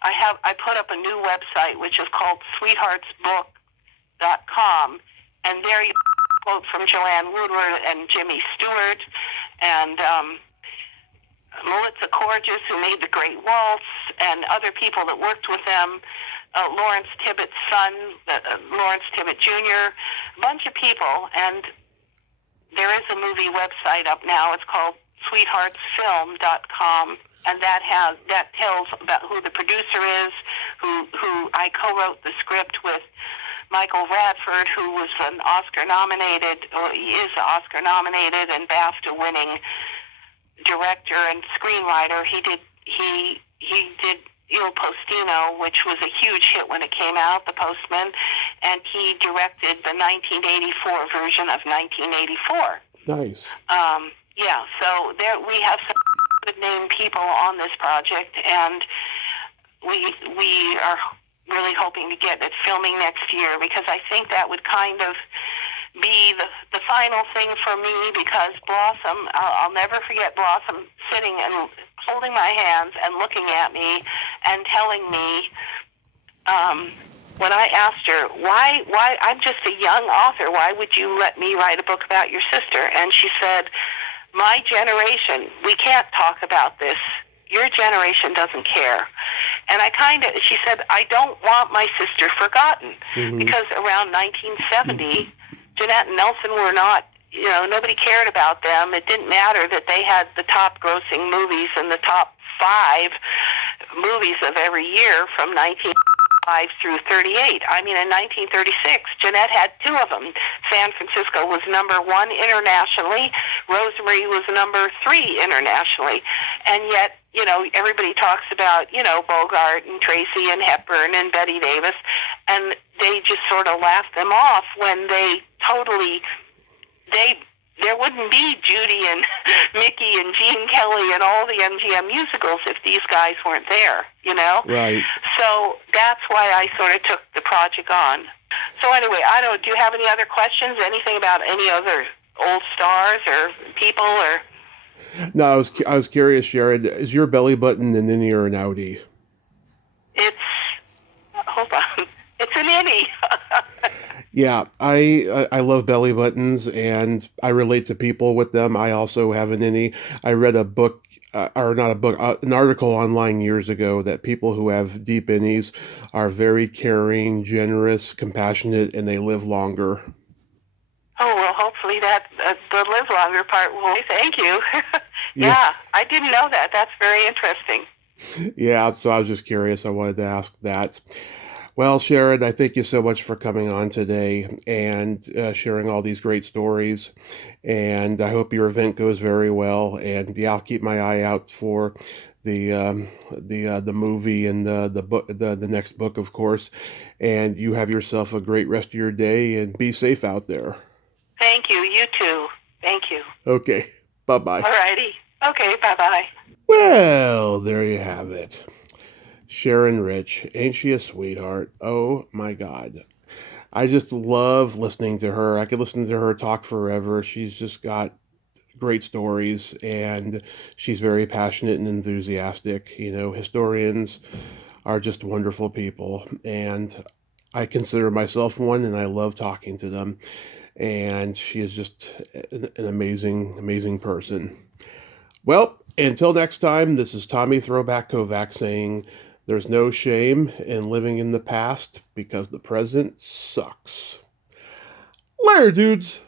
I put up a new website which is called sweetheartsbook.com, and there you quote from Joanne Woodward and Jimmy Stewart and Melissa Corgis, who made The Great Waltz, and other people that worked with them, Lawrence Tibbet's son, Lawrence Tibbet Jr., a bunch of people. And there is a movie website up now. It's called sweetheartsfilm.com, and that tells about who the producer is, who I co-wrote the script with Michael Radford, who was an Oscar-nominated, or he is Oscar-nominated and BAFTA-winning director and screenwriter. He did Il Postino, which was a huge hit when it came out, The Postman, and he directed the 1984 version of 1984. Nice. So there we have some good name people on this project, and we are really hoping to get it filming next year, because I think that would kind of be the final thing for me, because Blossom, I'll never forget Blossom sitting and holding my hands and looking at me and telling me, when I asked her, why I'm just a young author, why would you let me write a book about your sister? And she said, my generation, we can't talk about this. Your generation doesn't care. And she said, I don't want my sister forgotten, because around 1970, Jeanette and Nelson were not, nobody cared about them. It didn't matter that they had the top grossing movies and the top 5 movies of every year from 1905 through 38. I mean, in 1936, Jeanette had 2 of them. San Francisco was number 1 internationally. Rosemary was number 3 internationally. And yet, everybody talks about, Bogart and Tracy and Hepburn and Bette Davis, and they just sort of laughed them off when they there wouldn't be Judy and Mickey and Gene Kelly and all the MGM musicals if these guys weren't there, you know? Right. So that's why I sort of took the project on. So anyway, do you have any other questions? Anything about any other old stars or people or? No, I was curious, Sharon. Is your belly button an innie or an outie? Hold on. It's an innie. Yeah, I love belly buttons, and I relate to people with them. I also have an innie. I read a book, or not a book, an article online years ago that people who have deep innies are very caring, generous, compassionate, and they live longer. Oh, well, hopefully the live longer part will. Thank you. Yeah, I didn't know that. That's very interesting. Yeah, so I was just curious. I wanted to ask that. Well, Sharon, I thank you so much for coming on today and sharing all these great stories. And I hope your event goes very well. And yeah, I'll keep my eye out for the movie and the book, the next book, of course. And you have yourself a great rest of your day and be safe out there. Thank you. You too. Thank you. Okay. Bye-bye. All righty. Okay. Bye-bye. Well, there you have it. Sharon Rich, ain't she a sweetheart? Oh my God. I just love listening to her. I could listen to her talk forever. She's just got great stories, and she's very passionate and enthusiastic. You know, historians are just wonderful people, and I consider myself one, and I love talking to them. And she is just an amazing, amazing person. Well, until next time, this is Tommy Throwback Kovac saying, there's no shame in living in the past because the present sucks. Later, dudes.